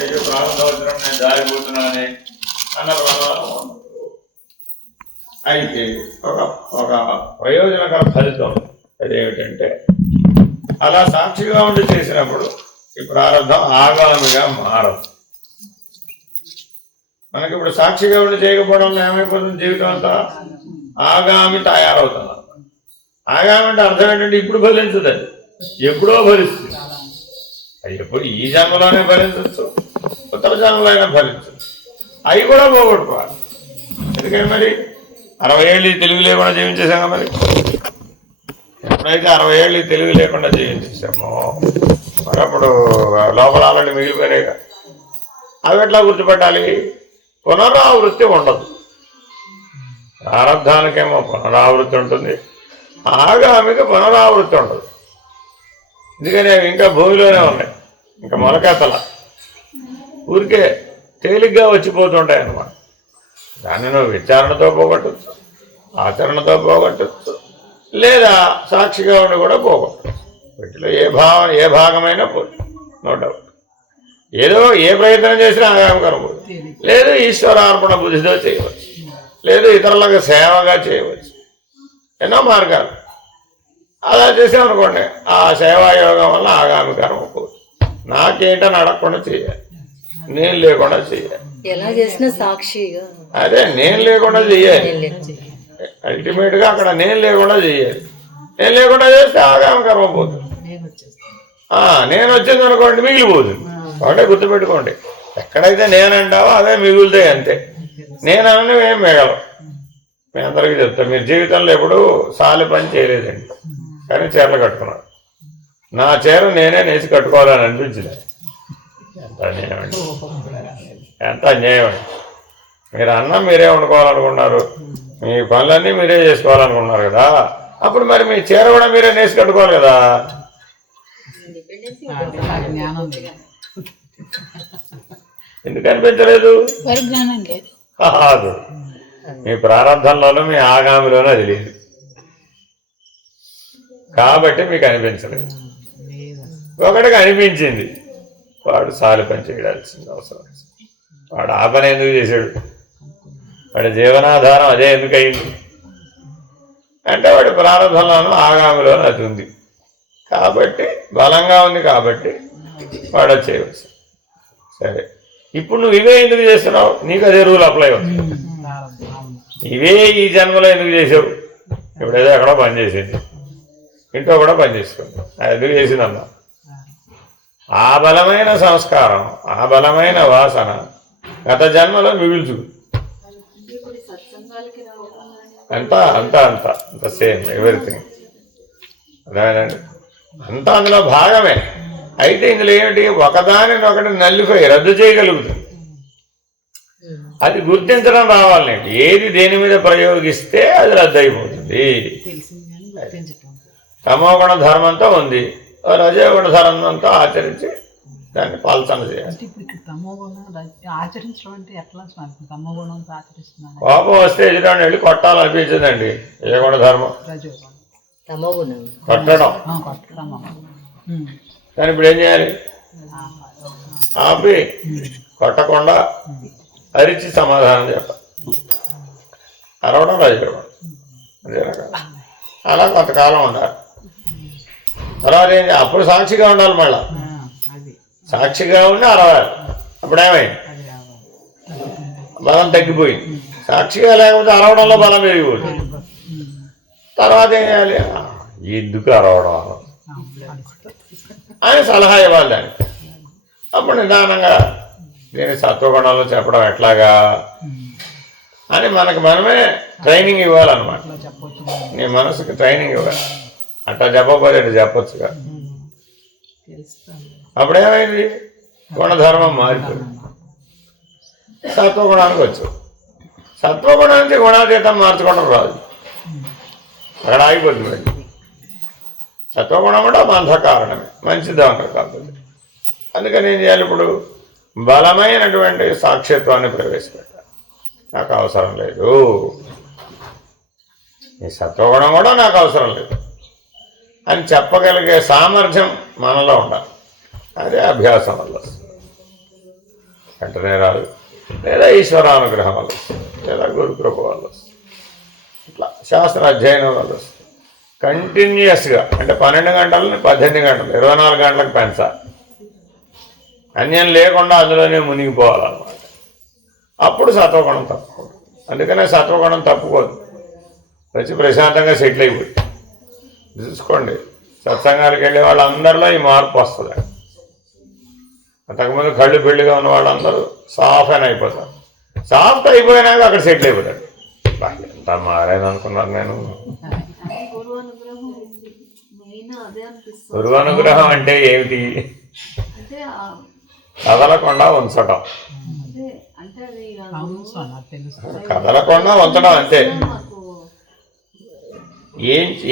అయ్యో ప్రారంభవసరం నేను జారిపోతున్నానే అన్న ప్రమాదం. అయితే ఒక ప్రయోజనకర ఫలితం అదేమిటంటే అలా సాక్షిగా ఉండి చేసినప్పుడు ఈ ప్రారంభం ఆగామిగా మారదు. మనకి ఇప్పుడు సాక్షిగా ఉండి చేయకపోవడం ఏమైపోతుంది, జీవితం అంతా ఆగామి తయారవుతుంది. ఆగామి అంటే అర్థం ఏంటంటే ఇప్పుడు ఫలించదు, అది ఎప్పుడో ఫలిస్తుంది. అది ఎప్పుడు ఈ జన్మలోనే ఫలించవచ్చు, ఉత్తర జన్మలో అయినా ఫలించవచ్చు. అవి కూడా పోగొట్టుకోవాలి. ఎందుకంటే మరి 60 ఏళ్ళు తెలివి లేకుండా జీవించేసాం. మరి ఎప్పుడైతే 60 ఏళ్ళు తెలివి లేకుండా జీవించేసామో మరి అప్పుడు లోపల ఆల్రెడీ మిగిలిపోయినాయి. అవి ఎట్లా గుర్తుపెట్టాలి? పునరావృత్తి ఉండదు. ప్రారంధానికేమో పునరావృత్తి ఉంటుంది, ఆగామికి పునరావృత్తి ఉండదు. ఎందుకని అవి ఇంకా భూమిలోనే ఉన్నాయి, ఇంకా మొలకెత్తల, ఊరికే తేలిగ్గా వచ్చిపోతుంటాయి అన్నమాట. దాన్ని నువ్వు విచారణతో పోగొట్టచ్చు, ఆచరణతో పోగొట్టచ్చు, లేదా సాక్షిగా ఉండి కూడా పోగొట్టచ్చు. వీటిలో ఏ భాగమైనా పోదు, నో డౌట్. ఏదో ఏ ప్రయత్నం చేసినా ఆగామకరం పోదు. లేదు ఈశ్వరార్పణ బుద్ధితో చేయవచ్చు, లేదు ఇతరులకు సేవగా చేయవచ్చు. ఎన్నో మార్గాలు. అలా చేసామనుకోండి, ఆ సేవాయోగం వల్ల ఆగామికరం పోదు. నాకేంటని అడగకుండా చేయాలి, నేను లేకుండా చేయాలి. ఎలా చేసినా సాక్షిగా, అదే నేను లేకుండా చెయ్యాలి. అల్టిమేట్గా అక్కడ నేను లేకుండా చెయ్యాలి. నేను లేకుండా చేస్తే ఆగామకరం పోతుంది. నేను వచ్చింది అనుకోండి మిగిలిపోతుంది. ఒకటే గుర్తుపెట్టుకోండి, ఎక్కడైతే నేనంటావో అవే మిగులుతాయి, అంతే. నేను అన్నవి ఏం మిగలవు. మీ అందరికీ చెప్తా, మీరు జీవితంలో ఎప్పుడూ సాలి పని చేయలేదండి, కానీ చీరలు కట్టుకున్నాను. నా చీర నేనే నేసి కట్టుకోవాలని అనిపించింది. ఎంత అన్యాయం అండి, ఎంత అన్యాయం అండి. మీరు అన్నం మీరే వండుకోవాలనుకున్నారు, మీ పనులన్నీ మీరే చేసుకోవాలనుకున్నారు కదా, అప్పుడు మరి మీ చీర కూడా మీరే నేసి కట్టుకోవాలి కదా. ఎందుకు అనిపించలేదు? కాదు, మీ ప్రారంభంలోనూ మీ ఆగామిలోనూ అది లేదు కాబట్టి మీకు అనిపించలేదు. ఒకటికి అనిపించింది, వాడు సాలి పని చేయడాల్సింది అవసరం. వాడు ఆ పని ఎందుకు చేశాడు? వాడి జీవనాధారం అదే ఎందుకు అయింది అంటే వాడి ప్రారంభంలోనూ ఆగామిలోనూ అది ఉంది కాబట్టి, బలంగా ఉంది కాబట్టి వాడు చేయవచ్చు. సరే, ఇప్పుడు నువ్వు ఇవే ఎందుకు చేస్తున్నావు? నీకు అదే రూల్ అప్లై అవుతుంది. ఇవే ఈ జన్మలో ఎందుకు చేసావు? ఇప్పుడేదో ఎక్కడో పని చేసేది, ఇంట్లో కూడా పని చేసుకుంది, అది ఎందుకు చేసిందన్నా? ఆ బలమైన సంస్కారం, ఆ బలమైన వాసన గత జన్మలో మిగుల్చుకు అంత సేమ్ ఎవ్రీథింగ్. అదేనండి, అంతా అందులో భాగమే. అయితే ఇందులో ఏమిటి? ఒకదానిని ఒకటి నల్లిఫై, రద్దు చేయగలుగుతుంది. అది గుర్తించడం రావాలండి. ఏది దేని మీద ప్రయోగిస్తే అది రద్దు అయిపోతుంది. తమోగుణ ధర్మంతో ఉంది, రజోగుణ ధర్మంతో ఆచరించి దాన్ని పాలన చేయాలి. కోపం వస్తే ఎదురాన్ని వెళ్ళి కొట్టాలనిపించిందండి. ఏ గుణ ధర్మం? కొట్టడం. కానీ ఇప్పుడు ఏం చేయాలి? ఆపి కొట్టకుండా అరిచి సమాధానం చెప్పాలి. అరవడం రాజకీయడం అదే రకాల. అలా కొంతకాలం ఉండాలి. తర్వాత ఏంటి? అప్పుడు సాక్షిగా ఉండాలి. మళ్ళా సాక్షిగా ఉండి అరవాలి. అప్పుడేమైంది? బలం తగ్గిపోయింది. సాక్షిగా లేకపోతే అరవడంలో బలం పెరిగిపోతుంది. తర్వాత ఏం చేయాలి? ఎందుకు అరవడం అని సలహా ఇవ్వాలి దానికి. అప్పుడు నిదానంగా దీని సత్వగుణాలు చెప్పడం ఎట్లాగా అని మనకు మనమే ట్రైనింగ్ ఇవ్వాలన్నమాట. నీ మనసుకి ట్రైనింగ్ ఇవ్వాలి. అట్లా చెప్పకపోతే ఇట్లా చెప్పొచ్చుగా. అప్పుడేమైంది? గుణధర్మం మారిపోయింది, సత్వగుణానికి వచ్చావు. సత్వగుణానికి గుణాతీతం మార్చుకోవడం రాదు, అక్కడ ఆగిపోతుంది. సత్వగుణం కూడా బంధ కారణమే, మంచిది అంటారు కాకపోతే. అందుకని ఏం చేయాలి? ఇప్పుడు బలమైనటువంటి సాక్షిత్వాన్ని ప్రవేశపెట్టాలి. నాకు అవసరం లేదు, ఈ సత్వగుణం కూడా నాకు అవసరం లేదు అని చెప్పగలిగే సామర్థ్యం మనలో ఉండాలి. అదే అభ్యాసం వల్ల. వెంటనే రాదు, లేదా ఈశ్వరానుగ్రహం వల్ల వస్తుంది, లేదా గురుకృప వల్ల వస్తుంది. ఇట్లా శాస్త్ర అధ్యయనం వల్ల వస్తుంది. కంటిన్యూస్గా అంటే 12 గంటలని 18 గంటలు 24 గంటలకు పెంచాలి. అన్యం లేకుండా అందులోనే మునిగిపోవాలన్నమాట. అప్పుడు సత్వగుణం తప్పుకోదు. అందుకనే సత్వగుణం తప్పుకోదు, వచ్చి ప్రశాంతంగా సెటిల్ అయిపోయి చూసుకోండి. సత్సంగాలకు వెళ్ళే వాళ్ళందరిలో ఈ మార్పు వస్తుంది. అంతకుముందు కళ్ళు పెళ్ళిగా ఉన్న వాళ్ళందరూ సాఫ్ట్ అయిపోతారు. సాఫ్ట్ అయిపోయినాక అక్కడ సెటిల్ అయిపోతాడు. ఎంత మారేదనుకున్నారు నేను. గురువు అనుగ్రహం అంటే ఏమిటి? కదలకుండా ఉంచటం. కదలకుండా ఉంచడం అంతే.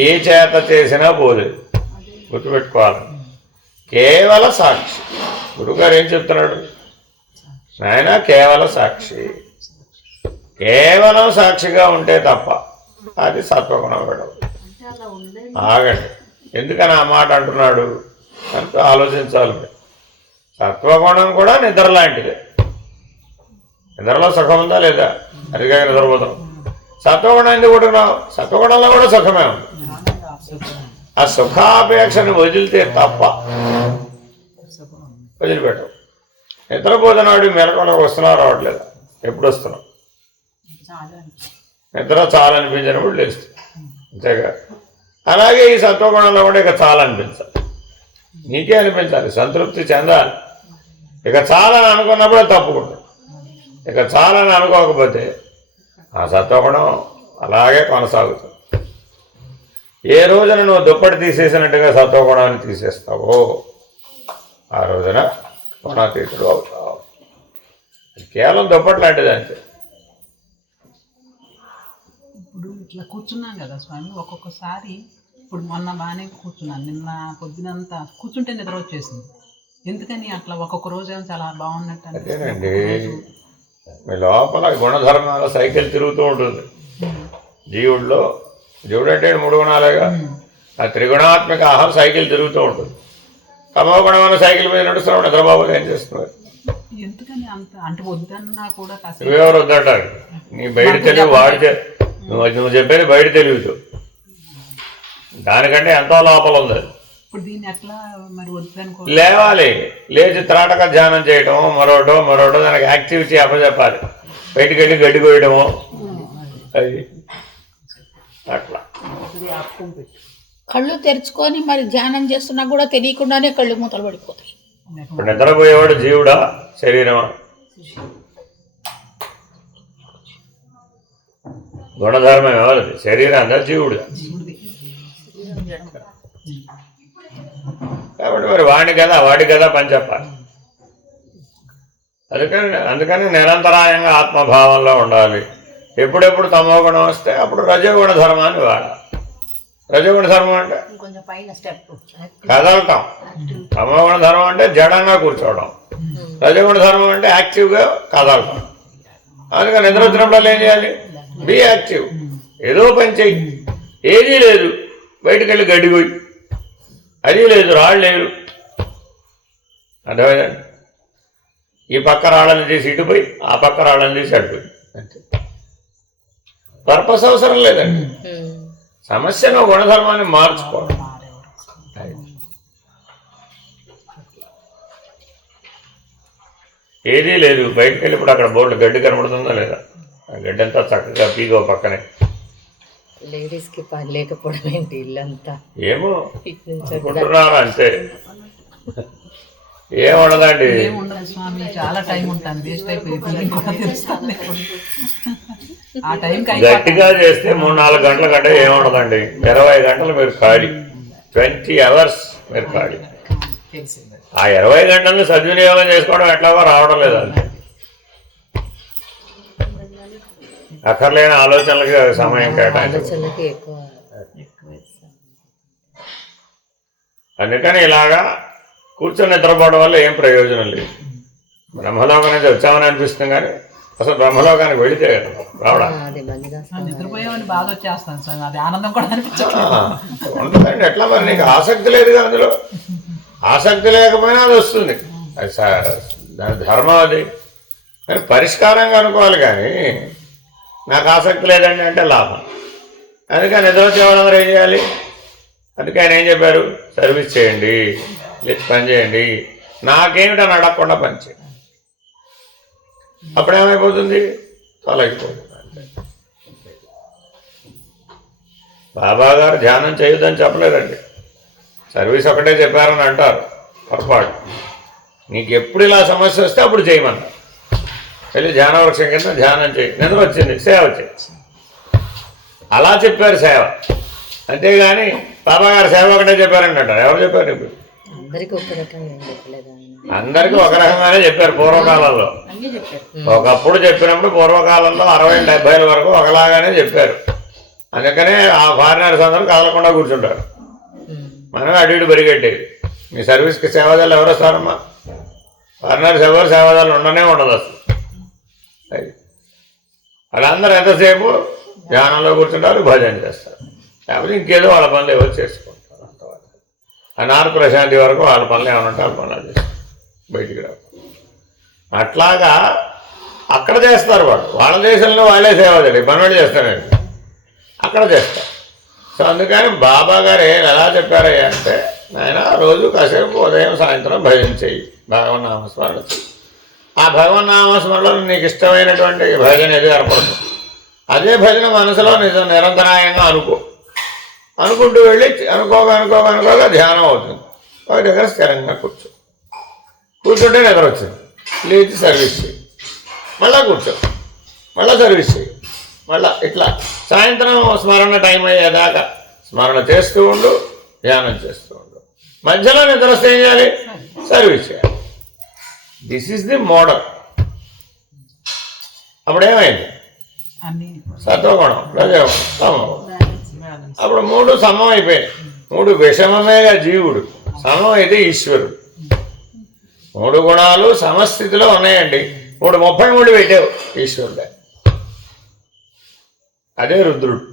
ఏ చేత చేసినా పోలేదు, గుర్తుపెట్టుకోవాలి. కేవల సాక్షి. గురువుగారు ఏం చెప్తున్నాడు? నాయన కేవల సాక్షి. కేవలం సాక్షిగా ఉంటే తప్ప అది సత్వగుణం విడవు. ఆగండి, ఎందుకని ఆ మాట అంటున్నాడు అంటూ ఆలోచించాలి. సత్వగుణం కూడా నిద్ర లాంటిదే. నిద్రలో సుఖం ఉందా లేదా? అదిగా నిద్రపోతాం. సత్వగుణం ఎందుకు కొట్టుకున్నావు? సత్వగుణంలో కూడా సుఖమే ఉంది. ఆ సుఖాపేక్షను వదిలితే తప్ప వదిలిపెట్టవు. నిద్రపోతున్నాడు, మెలకువలకు వస్తున్నావు రావట్లేదు. ఎప్పుడు వస్తున్నావు? నిద్ర చాలనిపించినప్పుడు లేస్తుంది, అంతేగా. అలాగే ఈ సత్వగుణంలో కూడా ఇక చాలనిపించాలి, నీకే అనిపించాలి, సంతృప్తి చెందాలి. ఇక చాలని అనుకున్నప్పుడే తప్పుకుంటాం. ఇక చాలని అనుకోకపోతే ఆ సత్వగుణం అలాగే కొనసాగుతుంది. ఏ రోజున నువ్వు దుప్పటి తీసేసినట్టుగా సత్వగుణాన్ని తీసేస్తావో ఆ రోజున గుణాతీతుడు అవుతావు. కేవలం దుప్పటి లాంటిది అంతే. ఇప్పుడు ఇట్లా కూర్చున్నాం కదా స్వామి, ఒక్కొక్కసారి ఇప్పుడు మొన్న బాగానే కూర్చున్నాను, నిన్న పొద్దునంతా కూర్చుంటే నిద్ర వచ్చేసింది. ఎందుకని అట్లా ఒక్కొక్క రోజు ఏమో చాలా బాగున్నట్టు అదేనండి, మీ లోపల గుణధర్మాల సైకిల్ తిరుగుతూ ఉంటుంది. జీవుడు అంటే 3 గుణాలేగా. ఆ త్రిగుణాత్మక ఆహారం సైకిల్ తిరుగుతూ ఉంటుంది. తమో గుణమైన సైకిల్ మీద నడుస్తున్నాడు నిద్రబాబు ఏం చేస్తున్నారు? ఎందుకని అంత అంటే వద్దన్నా కూడా నువ్వెవరు వద్దంటారు? నీ బయట తెలివి వాడితే నువ్వు చెప్పేది బయట తెలివితో, దానికంటే ఎంతో లోపల ఉంది. ఇప్పుడు దీన్ని ఎట్లా మరి వద్దనుకో, లేవాలి, లేచి త్రాటక ధ్యానం చేయటమో మరోటో దానికి యాక్టివిటీ అప్పచెప్పాలి. బయటికి వెళ్ళి గడ్డి కోయటమో అది అట్లా. కళ్ళు తెరుచుకొని మరి ధ్యానం చేస్తున్నా కూడా తెలియకుండానే కళ్ళు మూతలు పడిపోతాయి. ఇప్పుడు నిద్రపోయేవాడు జీవుడా శరీరమా? గుణధర్మం ఎవరిది? శరీరం అందా జీవుడు? కాబట్టి మరి వాడి కదా పని చెప్పాలి. అందుకని నిరంతరాయంగా ఆత్మభావంలో ఉండాలి. ఎప్పుడెప్పుడు తమో గుణం వస్తే అప్పుడు రజోగుణ ధర్మాన్ని వాడాలి. రజోగుణ ధర్మం అంటే కదలటం, తమో గుణ ధర్మం అంటే జడంగా కూర్చోవడం, రజోగుణ ధర్మం అంటే యాక్టివ్గా కదలటం. అందుకని నిద్ర వచ్చినప్పుడు ఏం చేయాలి? బీ యాక్టివ్, ఏదో పని చెయ్యి. ఏదీ లేదు, బయటకు వెళ్ళి గడ్డి పోయి, అది లేదు, రాళ్ళు లేరు, అర్థమైందండి. ఈ పక్క రాళ్ళని తీసి ఇటుపోయి, ఆ పక్క రాళ్ళని తీసి అటుపోయి, అంతే. పర్పస్ అవసరం లేదండి. సమస్యను గుణధర్మాన్ని మార్చుకోవడం. ఏదీ లేదు, బయటకు వెళ్ళి ఇప్పుడు అక్కడ బోర్డు గడ్డి కనబడుతుందా లేదా? ఆ గడ్డి అంతా చక్కగా పీగో పక్కనే. లేడీస్ కి పని లేకపోవడం ఏంటి? ఇల్లంతా ఏమో అనుకుంటున్నారు అంతే, ఏముండదండి. స్వామి చాలా టైం ఉంటుంది, వేస్ట్ అయిపోయింది. ఆ టైం గట్టిగా చేస్తే 3-4 గంటల కంటే ఏముండదండి. 20 గంటలు మీరు ఖాళీ, 20 అవర్స్ మీరు ఖాళీ. ఆ 20 గంటలను సద్వినియోగం చేసుకోవడం ఎట్లాగో రావడం లేదు. అంతే, అక్కర్లేని ఆలోచనలకి సమయం కేటాయించాలి. అందుకని ఇలాగా కూర్చొని నిద్రపోవడం వల్ల ఏం ప్రయోజనం లేదు. బ్రహ్మలోకం నుంచి వచ్చామని అనిపిస్తుంది, కానీ అసలు బ్రహ్మలోకానికి వెళితే రావడం నిద్రపోయామని బాధ వచ్చేస్తాను సార్, అది ఆనందం కూడా ఉంటుందండి. ఎట్లా మరి నీకు ఆసక్తి లేదుగా అందులో. ఆసక్తి లేకపోయినా అది వస్తుంది, అది దాని ధర్మం. అది మరి పరిష్కారంగా అనుకోవాలి కానీ నాకు ఆసక్తి లేదండి అంటే లాభం. అందుకని నిద్ర వచ్చే వాళ్ళందరూ ఏం చేయాలి? అందుకే ఆయన ఏం చెప్పారు? సర్వీస్ చేయండి, లేచి పని చేయండి, నాకేమిటని అడగకుండా పని చేయండి. అప్పుడేమైపోతుంది? తొలగిపోతుంది. అంతే. బాబా గారు ధ్యానం చేయొద్దని చెప్పలేదండి, సర్వీస్ ఒకటే చెప్పారని అంటారు. పొరపాటు. నీకు ఎప్పుడు ఇలా సమస్య వస్తే అప్పుడు చేయమన్నారు. వెళ్ళి ధ్యాన వృక్షం కింద ధ్యానం చేయి, నిద్ర వచ్చింది సేవ చేయి, అలా చెప్పారు సేవ. అంతేగాని బాబా గారు సేవ ఒకటే చెప్పారండి అంటారు. ఎవరు చెప్పారు? ఇప్పుడు అందరికీ ఒక రకంగా ఏం చెప్పలేదు ఆయన. అందరికీ ఒక రకంగానే చెప్పారు పూర్వకాలంలో. అన్నీ చెప్పారు. ఒకప్పుడు చెప్పినప్పుడు పూర్వకాలంలో 60-70 వరకు ఒకలాగానే చెప్పారు. అందుకనే ఆ ఫారినర్స్ అందరూ కదలకుండా కూర్చుంటారు. మనమే అటు ఇటు పరిగెట్టేది. మీ సర్వీస్కి సేవాదాలు ఎవరు వస్తారమ్మా? ఫారినర్స్ ఎవరు సేవాదాలు ఉండనే ఉండదు అసలు. అది వాళ్ళందరూ ఎంతసేపు ధ్యానంలో కూర్చుంటారు, భజన చేస్తారు, లేకపోతే ఇంకేదో వాళ్ళ పనులు ఎవరు చేసుకుంటారు. అంతవరకు అనార్ ప్రశాంతి వరకు వాళ్ళ పనులు ఏమైనా ఉంటే వాళ్ళ పనులు చేస్తారు, బయటికి రావు. అట్లాగా అక్కడ చేస్తారు వాళ్ళు. వాళ్ళ దేశంలో వాళ్ళే సేవాదాలు పనులు చేస్తారండి, అక్కడ చేస్తారు. సో అందుకని బాబా గారు ఎలా చెప్పారయ్యా అంటే, నాయన రోజు కాసేపు ఉదయం సాయంత్రం భజన చెయ్యి, భగవన్నామస్మరణ చెయ్యి. ఆ భగవన్నామస్మరణలో నీకు ఇష్టమైనటువంటి భజన ఏది ఏర్పడుతుంది, అదే భజన మనసులో నిరంతరాయంగా అనుకుంటూ వెళ్ళి అనుకోగా ధ్యానం అవుతుంది. ఒక దగ్గర స్థిరంగా కూర్చుంటే నిద్ర వచ్చింది, లేచి సర్వీస్ చేయి, మళ్ళీ కూర్చో, మళ్ళీ సర్వీస్ చేయి, మళ్ళీ ఇట్లా సాయంత్రం స్మరణ టైం అయ్యేదాకా స్మరణ చేస్తూ ఉండు, ధ్యానం చేస్తూ ఉండు. మధ్యలో నిద్ర వస్తే ఏం చేయాలి? సర్వీస్ చేయాలి. This is the model. అప్పుడేమైంది? సత్వగుణం, రజోగుణం, తమోగుణం. అప్పుడు 3 సమం అయిపోయాయి. 3 విషమమేగా జీవుడు, సమం అయితే ఈశ్వరుడు. 3 గుణాలు సమస్థితిలో ఉన్నాయండి. 33 పెట్టావు ఈశ్వరుడే, అదే రుద్రుడు.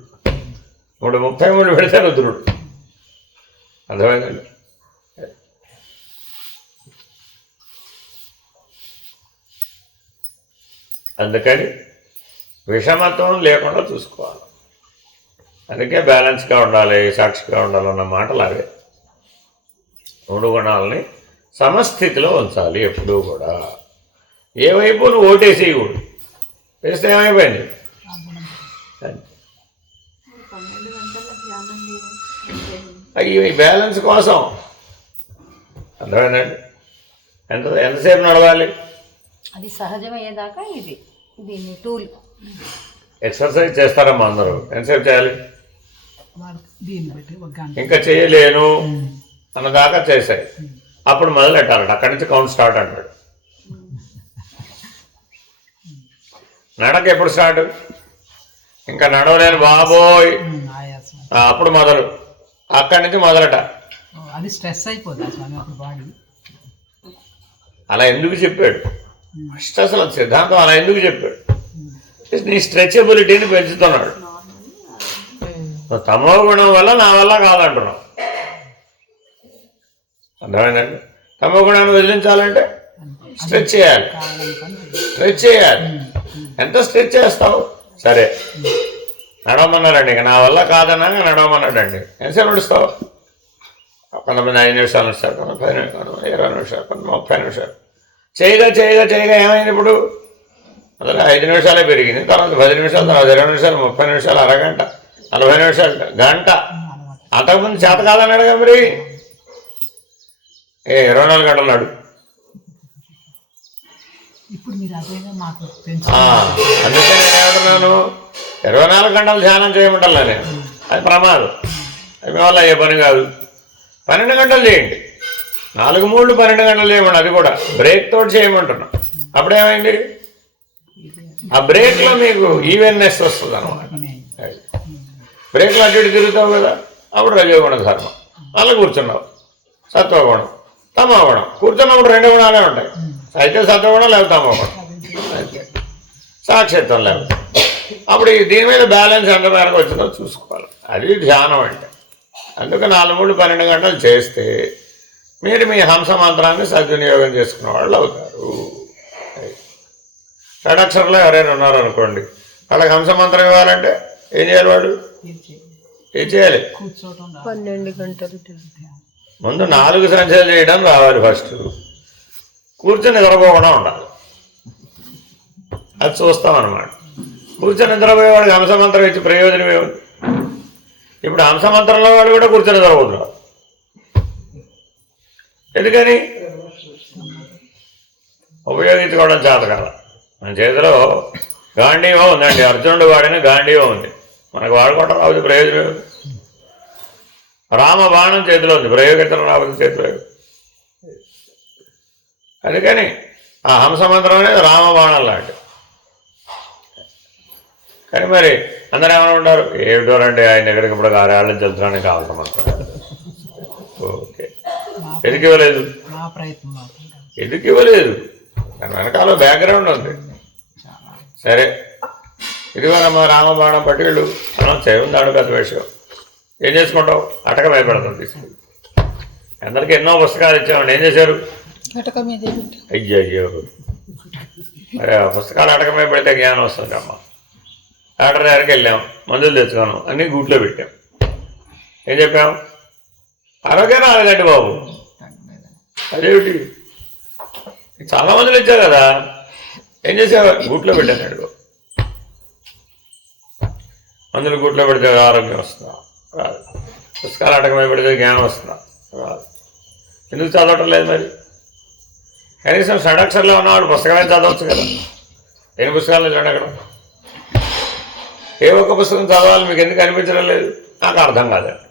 33 పెడితే రుద్రుడు. అర్థమైందండి? అందుకని విషమత్వం లేకుండా చూసుకోవాలి. అందుకే బ్యాలెన్స్గా ఉండాలి, సాక్షిగా ఉండాలన్న మాటలు అవే. 3 గుణాలని సమస్థితిలో ఉంచాలి ఎప్పుడూ కూడా. ఏ వైపు నువ్వు ఓటేసేయకూడదు, వేస్తే ఏమైపోయింది? ఈ బ్యాలెన్స్ కోసం. అర్థమైందండి? ఎంతసేపు నడవాలి? అది సహజమయ్యేదాకా ఇది దీన్ని టూల్. ఎక్సర్సైజ్ చేస్తారమ్మా అందరూ. ఎంతసేపు చేయాలి? దీన్ని బట్టి ఒక గంట. ఇంకా చేయలేను అన్నదాకా చేశాయి, అప్పుడు మొదలెట్టాలట. అక్కడి నుంచి కౌంట్ స్టార్ట్ అంటాడు. నడక ఎప్పుడు స్టార్ట్? ఇంకా నడవలేను బాబోయ్, అప్పుడు మొదలు. అక్కడి నుంచి మొదలట. అది స్ట్రెస్ అయిపోతుంది స్వామి అప్పుడు బాడీ. అలా ఎందుకు చెప్పాడు? ఫస్ట్ అసలు సిద్ధాంతం అలా ఎందుకు చెప్పాడు? నీ స్ట్రెచబిలిటీని పెంచుతున్నాడు. తమో గుణం వల్ల నా వల్ల కాదంటున్నావు. అర్థమైందండి? తమో గుణాన్ని వదిలించాలంటే స్ట్రెచ్ చేయాలి. స్ట్రెచ్ చేయాలి. ఎంత స్ట్రెచ్ చేస్తావు? సరే నడవమన్నాడండి, ఇక నా వల్ల కాదన్నాక నడవమన్నాడండి. ఎంతసేపు నడుస్తావు? కొంతమంది 5 నిమిషాలు నడుస్తారు, కొంత 10 నిమిషాలు, 20 నిమిషాలు, కొంత 30 నిమిషాలు. చేయగా ఏమైంది? ఇప్పుడు అసలు 5 నిమిషాలే పెరిగింది, తర్వాత 10 నిమిషాలు, తర్వాత 20 నిమిషాలు, 30 నిమిషాలు, అరగంట, 40 నిమిషాలు, గంట. అంతకుముందు చేత కాదన్నాడు కదా మరి. 24 గంటలు నాడు. అందుకే నేను ఏమంటున్నాను, 24 గంటలు ధ్యానం చేయమంటా నేను. అది ప్రమాదం, అది మీ వల్ల అయ్యే పని కాదు. 12 గంటలు చేయండి, 4 3 12 గంటలు చేయమండి. అది కూడా బ్రేక్ తోటి చేయమంటున్నాం. అప్పుడేమైంది? ఆ బ్రేక్లో మీకు ఈవెన్నెస్ వస్తుంది అన్నమాట. బ్రేక్లో అటు ఇటు తిరుగుతావు కదా, అప్పుడు రజోగుణ ధర్మం. మళ్ళీ కూర్చున్నావు సత్వగుణం, తమోగుణం. కూర్చున్నప్పుడు 2 గుణాలే ఉంటాయి. అయితే సత్వగుణం లేకపోతే తమోగుణం, అంతే. సాక్షిత్వం లేకపోతే అప్పుడు దీని మీద బ్యాలెన్స్ ఎంత మేరకు వచ్చిందో చూసుకోవాలి. అది ధ్యానం అంటే. అందుకు 4 3 12 గంటలు చేస్తే మీరు మీ హంస మంత్రాన్ని సద్వినియోగం చేసుకునే వాళ్ళు అవుతారు. షడాక్షరంలో ఎవరైనా ఉన్నారనుకోండి, వాళ్ళకి హంసమంత్రం ఇవ్వాలంటే ఏం చేయాలి? వాడు ఏం చేయాలి? కూర్చోవటం 12 గంటలు ముందు 4 సంఖ్యలు చేయడం రావాలి. ఫస్ట్ కూర్చొని నిద్రపోకుండా ఉండాలి. అది చూస్తామన్నమాట. కూర్చొని నిద్రపోయేవాడికి హంసమంత్రం ఇచ్చి ప్రయోజనం ఏముంది? ఇప్పుడు హంసమంత్రంలో వాడు కూడా కూర్చొని నిద్రపోతున్నారు. ఎందుకని? ఉపయోగించుకోవడం చేత కదా. మన చేతిలో గాంధీవం ఉందండి, అర్జునుడు వాడిన గాంధీవం ఉంది, మనకు వాడుకోవడం రావచ్చు, ప్రయోజనం ఏముంది? రామ బాణం చేతిలో ఉంది, ప్రయోగించడం రావచ్చు చేతిలో. అందుకని ఆ హంసమంత్రం అనేది రామబాణం లాంటి. కానీ మరి అందరూ ఏమైనా ఉంటారు, ఏమిటోరంటే ఆయన దగ్గరికి ఇప్పుడు 6 ఏళ్ళ నుంచి వెళ్తున్నానికి కావాలమంటారు. ఓకే, ఎందుకు ఇవ్వలేదు? ఎందుకు ఇవ్వలేదు? దాని వెనకాల బ్యాక్గ్రౌండ్ ఉంది. సరే, ఇదిగోనమ్మా రామబాణం పట్టుకెళ్ళు మనం చేయందాడు పెద్ద విషయం. ఏం చేసుకుంటావు? అటక భయపడతాం తీసుకుని. అందరికీ ఎన్నో పుస్తకాలు ఇచ్చామండి, ఏం చేశారు? అయ్యో, మరి ఆ పుస్తకాలు అటకమే పెడితే జ్ఞానం వస్తుంది అమ్మ. డాక్టర్ దగ్గరికి వెళ్ళాం, మందులు తెచ్చుకున్నాం, అన్నీ గూట్లో పెట్టాం. ఏం చెప్పాం? ఆరోగ్యం రాలేదండి బాబు. అదేమిటి? చాలా మందులు ఇచ్చావు కదా, ఏం చేసావు? గూట్లో పెట్టాను అడుగు. మందులు గూట్లో పెడితే ఆరోగ్యం వస్తుందా? రాదు. పుస్తకాలు అటకమే పెడితే జ్ఞానం వస్తుందా? రాదు. ఎందుకు చదవటం లేదు మరి? కనీసం షడాక్షరంలో ఉన్నవాడు పుస్తకాలను చదవచ్చు కదా. ఎన్ని పుస్తకాలు చూడండి అక్కడ. ఏ ఒక్క పుస్తకం చదవాలి మీకు ఎందుకు అనిపించడం లేదు? నాకు అర్థం కాదండి.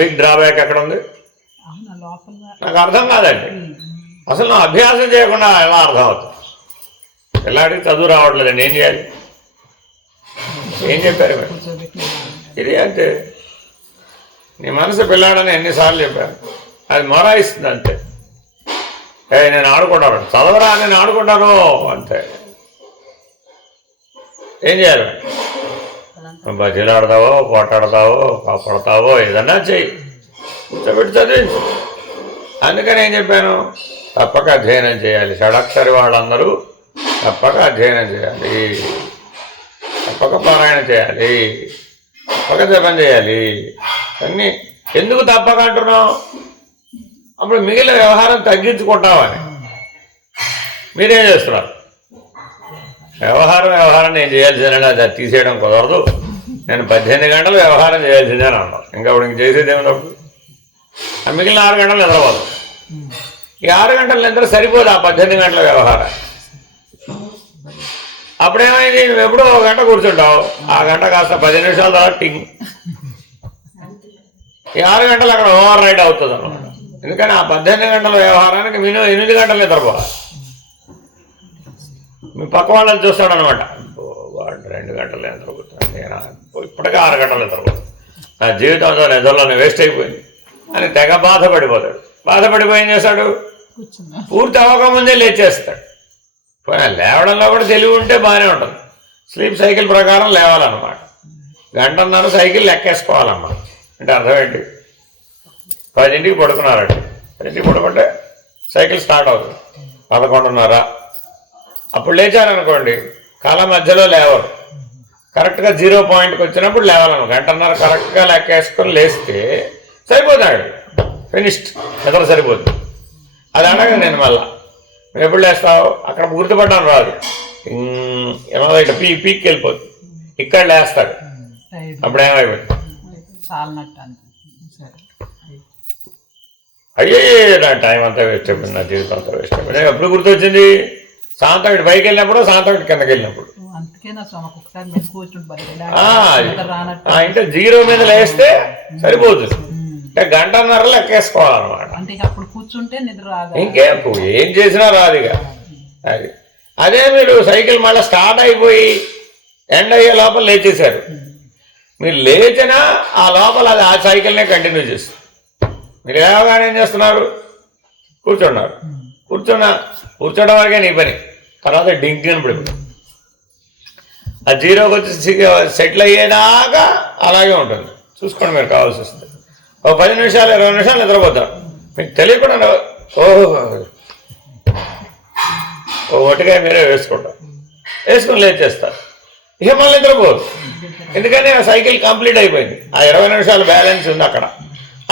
బిగ్ డ్రాబ్యాక్ ఎక్కడ ఉంది? నాకు అర్థం కాదండి. అసలు నా అభ్యాసం చేయకుండా ఎలా అర్థం అవుతుంది? పిల్లాడికి చదువు రావట్లేదండి, ఏం చేయాలి? ఏం చెప్పారు మీరు? ఇది అంటే నీ మనసు పిల్లాడని ఎన్నిసార్లు చెప్పాను, అది మొరాయిస్తుంది అంతే. నేను ఆడుకుంటాను, చదవరా నేను ఆడుకుంటాను అంతే. ఏం చేయాలి? బజ్జీలు ఆడతావో, పోటాడతావో, కాపాడతావో, ఏదన్నా చెయ్యి, కూర్చోబెట్టి చదివించు. అందుకని ఏం చెప్పాను? తప్పక అధ్యయనం చేయాలి. షడాక్షరి వాళ్ళందరూ తప్పక అధ్యయనం చేయాలి, తప్పక పారాయణ చేయాలి, తప్పక జపం చేయాలి. అన్నీ ఎందుకు తప్పక అంటున్నావు? అప్పుడు మిగిలిన వ్యవహారం తగ్గించుకుంటామని. మీరేం చేస్తున్నారు? వ్యవహారం నేను చేయాల్సిందని అది తీసేయడం కుదరదు, నేను 18 గంటలు వ్యవహారం చేయాల్సిందే అని అన్నాను. ఇంకా ఇప్పుడు ఇంక చేసేది ఏమిటప్పుడు? ఆ మిగిలిన 6 గంటలు నిద్రపోదు. ఈ 6 గంటల నిద్ర సరిపోదు ఆ 18 గంటల వ్యవహారం. అప్పుడేమైంది? నువ్వు ఎప్పుడో 1 గంట కూర్చుంటావు, ఆ గంట కాస్త 10 నిమిషాల తర్వాత టింగ్. ఈ 6 గంటలు అక్కడ ఓవర్ రైడ్ అవుతుంది అన్నమాట. ఎందుకని ఆ 18 గంటల వ్యవహారానికి మినిమం 8 గంటలు నిద్రపోవాలి. మీ పక్క వాళ్ళని చూస్తాడు అనమాట, వాడు 2 గంటలు నిద్రపోతాడు, నేను ఇప్పటికే 6 గంటలు నిద్రపోతాను, నా జీవితంతో నిద్రలోనే వేస్ట్ అయిపోయింది అని తెగ బాధపడిపోతాడు. బాధపడిపోయి ఏం చేస్తాడు? పూర్తి అవ్వకముందే లేచేస్తాడు. పోయినా లేవడంలో కూడా తెలివి ఉంటే బాగానే ఉంటుంది. స్లీప్ సైకిల్ ప్రకారం లేవాలన్నమాట. 1.5 గంట సైకిల్ లెక్కేసుకోవాలన్నమాట. అంటే అర్థం ఏంటి? 10ంటికి పడుకున్నారండి, 10ంటికి పడుకుంటే సైకిల్ స్టార్ట్ అవుతుంది 11:30. అప్పుడు లేచారనుకోండి, కాల మధ్యలో లేవరు, కరెక్ట్గా 0 పాయింట్కి వచ్చినప్పుడు లేవాలను. 1.5 గంట కరెక్ట్గా లెక్కేసుకొని లేస్తే సరిపోతాడు, ఫినిష్డ్, నిద్ర సరిపోతుంది. అది అనగా నేను మళ్ళా నువ్వు ఎప్పుడు లేస్తావు? అక్కడ గుర్తుపడ్డాను రాదు, ఏమో ఇట్లా పీక్కి వెళ్ళిపోతుంది. ఇక్కడ లేస్తాడు, అప్పుడు ఏమైపోయింది? అయ్యే నా టైం అంతా వేస్ట్ అయిపోయింది, నా జీవితం అంతా వేస్ట్ అయిపోయింది. ఎప్పుడు గుర్తొచ్చింది? సాయంత్రం ఇటు పైకి వెళ్ళినప్పుడు, సాయంత్రం ఇటు కిందకి వెళ్ళినప్పుడు. ఇంకా 0 మీద లేస్తే సరిపోతుంది. 1.5 గంట లెక్కేసుకోవాలన్నమాట. ఇంకేం ఏం చేసినా రాదు ఇక. అది అదే మీరు సైకిల్ మళ్ళీ స్టార్ట్ అయిపోయి ఎండ్ అయ్యే లోపల లేచేశారు, మీరు లేచినా ఆ లోపల అది ఆ సైకిల్నే కంటిన్యూ చేస్తుంది. మీరు లేవగానే ఏం చేస్తున్నారు? కూర్చున్నారు. కూర్చోవడం వరకే నీ పని. తర్వాత డింక్ అని పడిపోతుంది. ఆ 0కి వచ్చి సెటిల్ అయ్యేదాకా అలాగే ఉంటుంది. చూసుకోండి, మీరు కావాల్సి వస్తుంది. ఒక 10 నిమిషాలు 20 నిమిషాలు నిద్రపోతారు, మీకు తెలియకుండా. ఓహో, ఓ ఒటికాయ మీరే వేసుకుంటారు, వేసుకుని లేచేస్తారు, ఇక మళ్ళీ నిద్రపోదు. ఎందుకని ఆ సైకిల్ కంప్లీట్ అయిపోయింది. ఆ 20 నిమిషాలు బ్యాలెన్స్ ఉంది అక్కడ.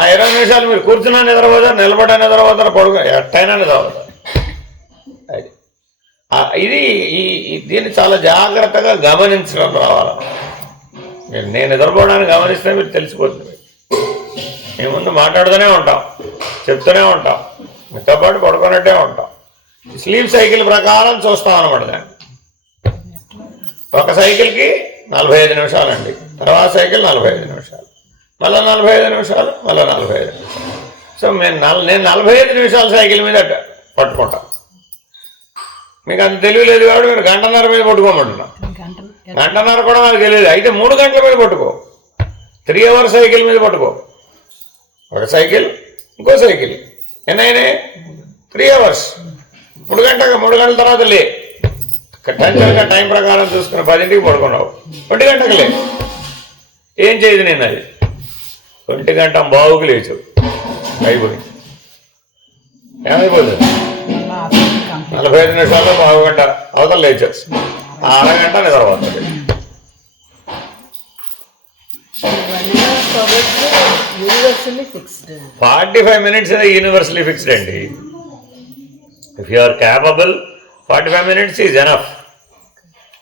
ఆ 20 నిమిషాలు మీరు కూర్చున్నా నిద్రపోతారు, నిలబడా నిద్రపోతారు, పడుకో ఎట్టయినా నిద్రపోతారు. అది ఇది దీన్ని చాలా జాగ్రత్తగా గమనించడం రావాలి. నేను నిద్రపోవడానికి గమనిస్తే మీరు తెలిసిపోతుంది. మేము ముందు మాట్లాడుతూనే ఉంటాం, చెప్తూనే ఉంటాం, మీతో పాటు పడుకున్నట్టే ఉంటాం. స్లీప్ సైకిల్ ప్రకారం చూస్తాం అన్నమాట. దాన్ని ఒక సైకిల్కి 45 నిమిషాలండి, తర్వాత సైకిల్ 45 నిమిషాలు, మళ్ళీ 45 నిమిషాలు, మళ్ళీ 45 నిమిషాలు. సో నేను 45 నిమిషాల సైకిల్ మీద పట్టుకుంటాను. మీకు అంత తెలియలేదు కాబట్టి మీరు గంటన్నర మీద పట్టుకోమంటున్నాం. గంటన్నర కూడా నాకు తెలియదు. అయితే 3 గంటల మీద పట్టుకో, 3 అవర్స్ సైకిల్ మీద పట్టుకో. ఒక సైకిల్ ఇంకో సైకిల్ ఎన్నైనా 3 అవర్స్. 3 గంటల తర్వాత లే, టంచర్గా టైం ప్రకారం చూసుకుని 10ంటికి పడుకున్నావు, 1 గంటకు లే. ఏం చేయదు నేను అది 1 గంట బావుకు లేచావు, అయిపోయింది. ఏమైపోతుంది? 45 నిమిషాల్లో బావు గంట అవతల లేచావు, ఆ అరగంట నిద్రపోతుంది. Universally fixed. 45 minutes is universally fixed అండి. If you are capable, 45 minutes is enough.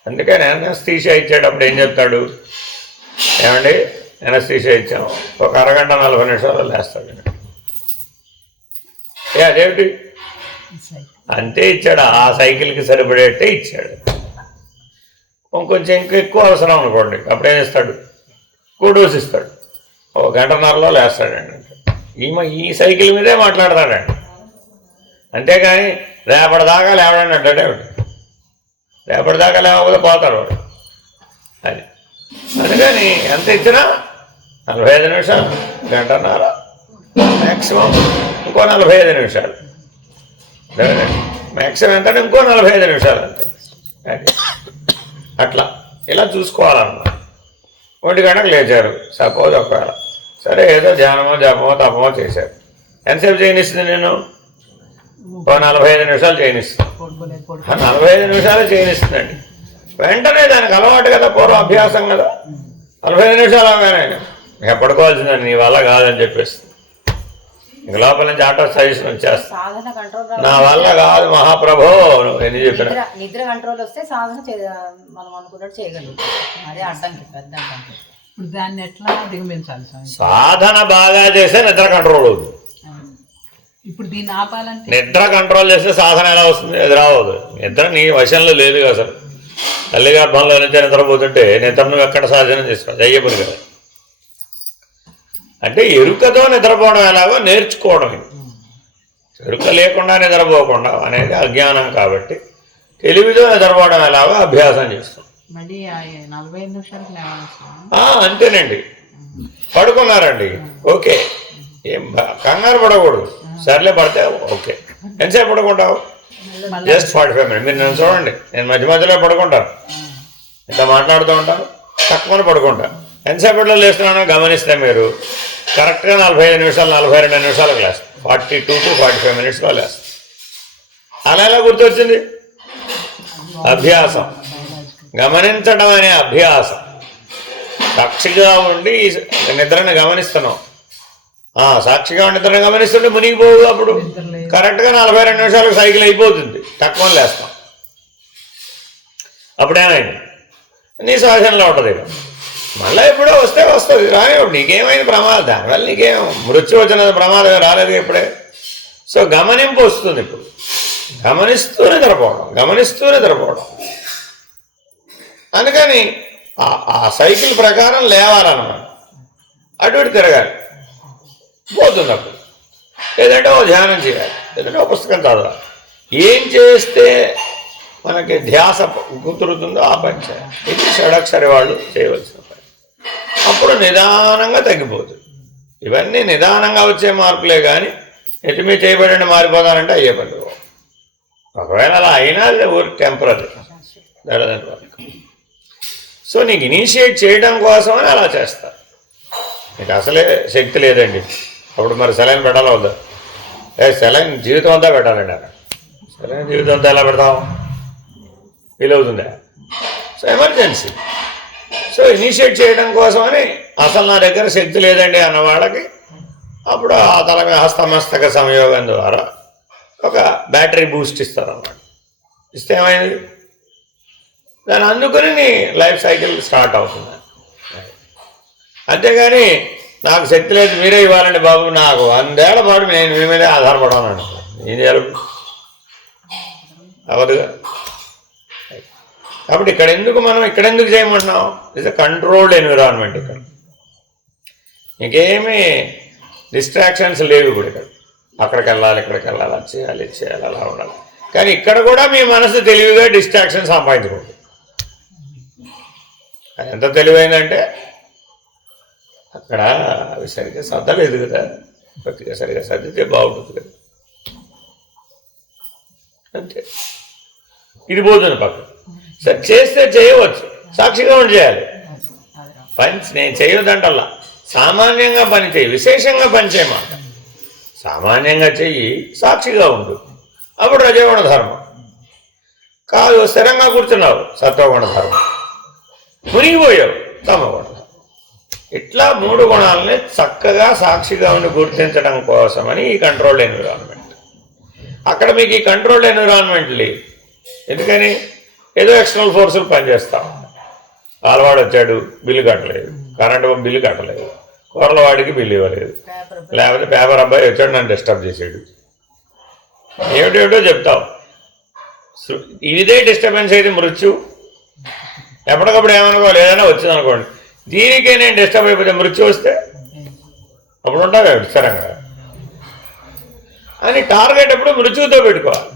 అందుకని అనస్థీషియా ఇచ్చేటప్పుడు ఏం చెప్తాడు, ఏమండి అనస్థీషియా ఇచ్చాము, ఒక అరగంట 40 నిమిషాలు లేస్తాడు. అదేమిటి అంతే ఇచ్చాడు, ఆ సైకిల్కి సరిపడేట్టే ఇచ్చాడు. కొంచెం ఇంకా ఎక్కువ అవసరం అనుకోండి, అప్పుడేం ఇస్తాడు, డోస్ ఇస్తాడు, 1 గంటన్నరలో లేస్తాడండి. ఈ సైకిల్ మీదే మాట్లాడతాడండి. అంతేగాని రేపటిదాకా లేవడండి అంటే రేపటిదాకా లేకపోతే పోతాడు వాడు. అది అందుకని ఎంత ఇచ్చినా 45 నిమిషాలు, గంటన్నర, మ్యాక్సిమం ఇంకో 45 నిమిషాలు, మ్యాక్సిమం ఎంత ఇంకో 45 నిమిషాలు అంతే. అది అట్లా ఇలా చూసుకోవాలన్నమాట. 1 గంటకు లేచారు సపోజ్, ఒకవేళ సరే ఏదో ధ్యానమో జపమో తపమో చేశారు, ఎంతసేపు చేయనిస్తుంది నేను? 45 నిమిషాలు చేయనిస్తుంది. 45 నిమిషాలు చేయనిస్తుందండి. వెంటనే దానికి అలవాటు కదా, పూర్వ అభ్యాసం కదా. 45 నిమిషాలు అవగానే ఇక పడుకోవాల్సిందని నీ వల్ల కాదని చెప్పేస్తుంది. ఇంక లోపల నుంచి ఆటో సజెషన్ వచ్చేస్తా, నా వల్ల కాదు మహాప్రభో నువ్వు ఎన్ని చెప్పిన. నిద్ర కంట్రోల్ వస్తే సాధన మనం అనుకున్నట్టు చేయగలుగుతాం. అదే అడ్డంకి, పెద్ద అడ్డంకి. ఇప్పుడు దాన్ని ఎట్లా దిగమించాలి స్వామి? సాధన బాగా చేస్తే నిద్ర కంట్రోల్ అవుతుంది. ఇప్పుడు దీన్ని ఆపాలంటే నిద్ర కంట్రోల్ చేస్తే సాధన ఎలా వస్తుంది? అది రావద్దు. నిద్ర నీ వశంలో లేదు అసలు. తల్లి గర్భంలో నుంచి నిద్రపోతుంటే నిద్ర నువ్వు ఎక్కడ సాధన చేసుకోవాలి? అయ్యపని కదా. అంటే ఎరుకతో నిద్రపోవడం ఎలాగో నేర్చుకోవడం. ఎరుక లేకుండా నిద్రపోకుండా అనేది అజ్ఞానం కాబట్టి తెలివితో నిద్రపోవడం ఎలాగో అభ్యాసం చేస్తాం. మళ్ళీ 45 నిమిషాలకు లేవాలి. అంతేనండి. పడుకున్నారండి, ఓకే, ఏం కంగారు పడకూడదు. సర్లే పడితే ఓకే. ఎంతసేపు పడుకుంటావు? Just 45 minutes. మీరు నన్ను చూడండి, నేను మధ్య మధ్యలో పడుకుంటాను, ఇంత మాట్లాడుతూ ఉంటాను, తక్కువ పడుకుంటాను. ఎంతసేపట్లో లేస్తున్నానో గమనిస్తే మీరు కరెక్ట్గా 45 నిమిషాలు 42 నిమిషాలకు లేస్తాను. 42 to 45 minutesలో లేస్తాను. అలా ఎలా గుర్తొచ్చింది? అభ్యాసం, గమనించడం అనే అభ్యాసం. సాక్షిగా ఉండి నిద్రను గమనిస్తున్నాం. సాక్షిగా నిద్రను గమనిస్తుంటే మునిగిపోవు. అప్పుడు కరెక్ట్గా 42 నిమిషాలకు సైకిల్ అయిపోతుంది, తక్కువ లేస్తాం. అప్పుడేమైంది? నీ సాధనలో ఉంటుంది. ఇక మళ్ళీ ఎప్పుడో వస్తే వస్తుంది, రాని నీకేమైంది ప్రమాదం? దానివల్ల నీకేం మృత్యు వచ్చిన ప్రమాదం రాలేదు ఇప్పుడే. సో గమనింపు వస్తుంది. ఇప్పుడు గమనిస్తూ నిద్రపోవడం. అందుకని ఆ సైకిల్ ప్రకారం లేవాలన్నమాట. అటు ఇటు తిరగాలి, పోతున్నప్పుడు లేదంటే ఓ ధ్యానం చేయాలి, లేదంటే ఓ పుస్తకం చదవాలి. ఏం చేస్తే మనకి ధ్యాస కుదురుతుందో ఆ పని చేయాలి. ఇది షడక్షరి వాళ్ళు చేయవలసిన పని. అప్పుడు నిదానంగా తగ్గిపోతుంది. ఇవన్నీ నిదానంగా వచ్చే మార్పులే కానీ ఎటుమీ చేయబడిన మారిపోతానంటే అయ్యే పని. ఒకవేళ అలా అయినా ఊరి టెంపరీ వర్క్. సో నీకు ఇనిషియేట్ చేయడం కోసమని అలా చేస్తారు. నీకు అసలే శక్తి లేదండి, అప్పుడు మరి సెలైన్ పెట్టాలా వద్దా? సెలైన్ జీవితం అంతా పెట్టాలండి. అక్కడ సెలైన్ జీవితం అంతా ఎలా పెడతాం? వీలవుతుందా? So emergency. సో ఇనిషియేట్ చేయడం కోసమని అసలు నా దగ్గర శక్తి లేదండి అన్న వాళ్ళకి అప్పుడు ఆ తల మీద హస్తమస్తక సంయోగం ద్వారా ఒక బ్యాటరీ బూస్ట్ ఇస్తారన్నమాట. ఇస్తే ఏమైంది, దాన్ని అందుకుని నీ లైఫ్ సైకిల్ స్టార్ట్ అవుతుంది. అంతేగాని నాకు శక్తి లేదు మీరే ఇవ్వాలండి బాబు, నాకు 100 ఏళ్ల పాటు నేను మీ మీదే ఆధారపడాను ఏం చేయాలి? అవదుగా. కాబట్టి ఇక్కడ ఎందుకు చేయమంటున్నాం? It's a controlled environment. ఇక్కడ ఇంకేమీ డిస్ట్రాక్షన్స్ లేవు. ఇప్పుడు ఇక్కడ అక్కడికి వెళ్ళాలి, ఇక్కడికి వెళ్ళాలి, అది చేయాలి, ఇది చేయాలి, అలా ఉండాలి. కానీ ఇక్కడ కూడా మీ మనసు తెలివిగా డిస్ట్రాక్షన్ సంపాదించుకోండి. అది ఎంత తెలివైందంటే అక్కడ అవి సరిగ్గా సర్దలేదు కదా, కొద్దిగా సరిగ్గా సర్దితే బాగుంటుంది కదా, అంతే. ఇది పోతుంది పక్కన. సరే చేస్తే చేయవచ్చు, సాక్షిగా ఉండి చేయాలి. పని నేను చేయొద్దంటల్లా, సామాన్యంగా పని చేయి, విశేషంగా పని చేయమాట. సామాన్యంగా చెయ్యి, సాక్షిగా ఉండు, అప్పుడు రజోగుణ ధర్మం. కాదు స్థిరంగా కూర్చున్నావు, సత్వగుణ ధర్మం. మునిగిపోయావు, తమగుణ ధర్మం. ఇట్లా 3 గుణాలని చక్కగా సాక్షిగా ఉండి గుర్తించడం కోసమని ఈ కంట్రోల్డ్ ఎన్విరాన్మెంట్. అక్కడ మీకు ఈ కంట్రోల్డ్ ఎన్విరాన్మెంట్ లేదు. ఎందుకని? ఏదో ఎక్స్టర్నల్ ఫోర్సులు పనిచేస్తాం. పాలవాడు వచ్చాడు, బిల్లు కట్టలేదు, కరెంటు బిల్లు కట్టలేదు, కూరల వాడికి బిల్లు ఇవ్వలేదు, లేకపోతే పేపర్ అబ్బాయి వచ్చాడు నన్ను డిస్టర్బ్ చేసాడు, ఏమిటేమిటో చెప్తావు. ఇదే డిస్టర్బెన్స్ అయితే మృత్యు. ఎప్పటికప్పుడు ఏమనుకోవాలి, ఏదైనా వచ్చిందనుకోండి, దీనికే నేను డిస్టర్బ్ అయిపోతే మృత్యు వస్తే అప్పుడు ఉంటావు కదా స్థిరంగా అని టార్గెట్ ఎప్పుడు మృత్యువుతో పెట్టుకోవాలి.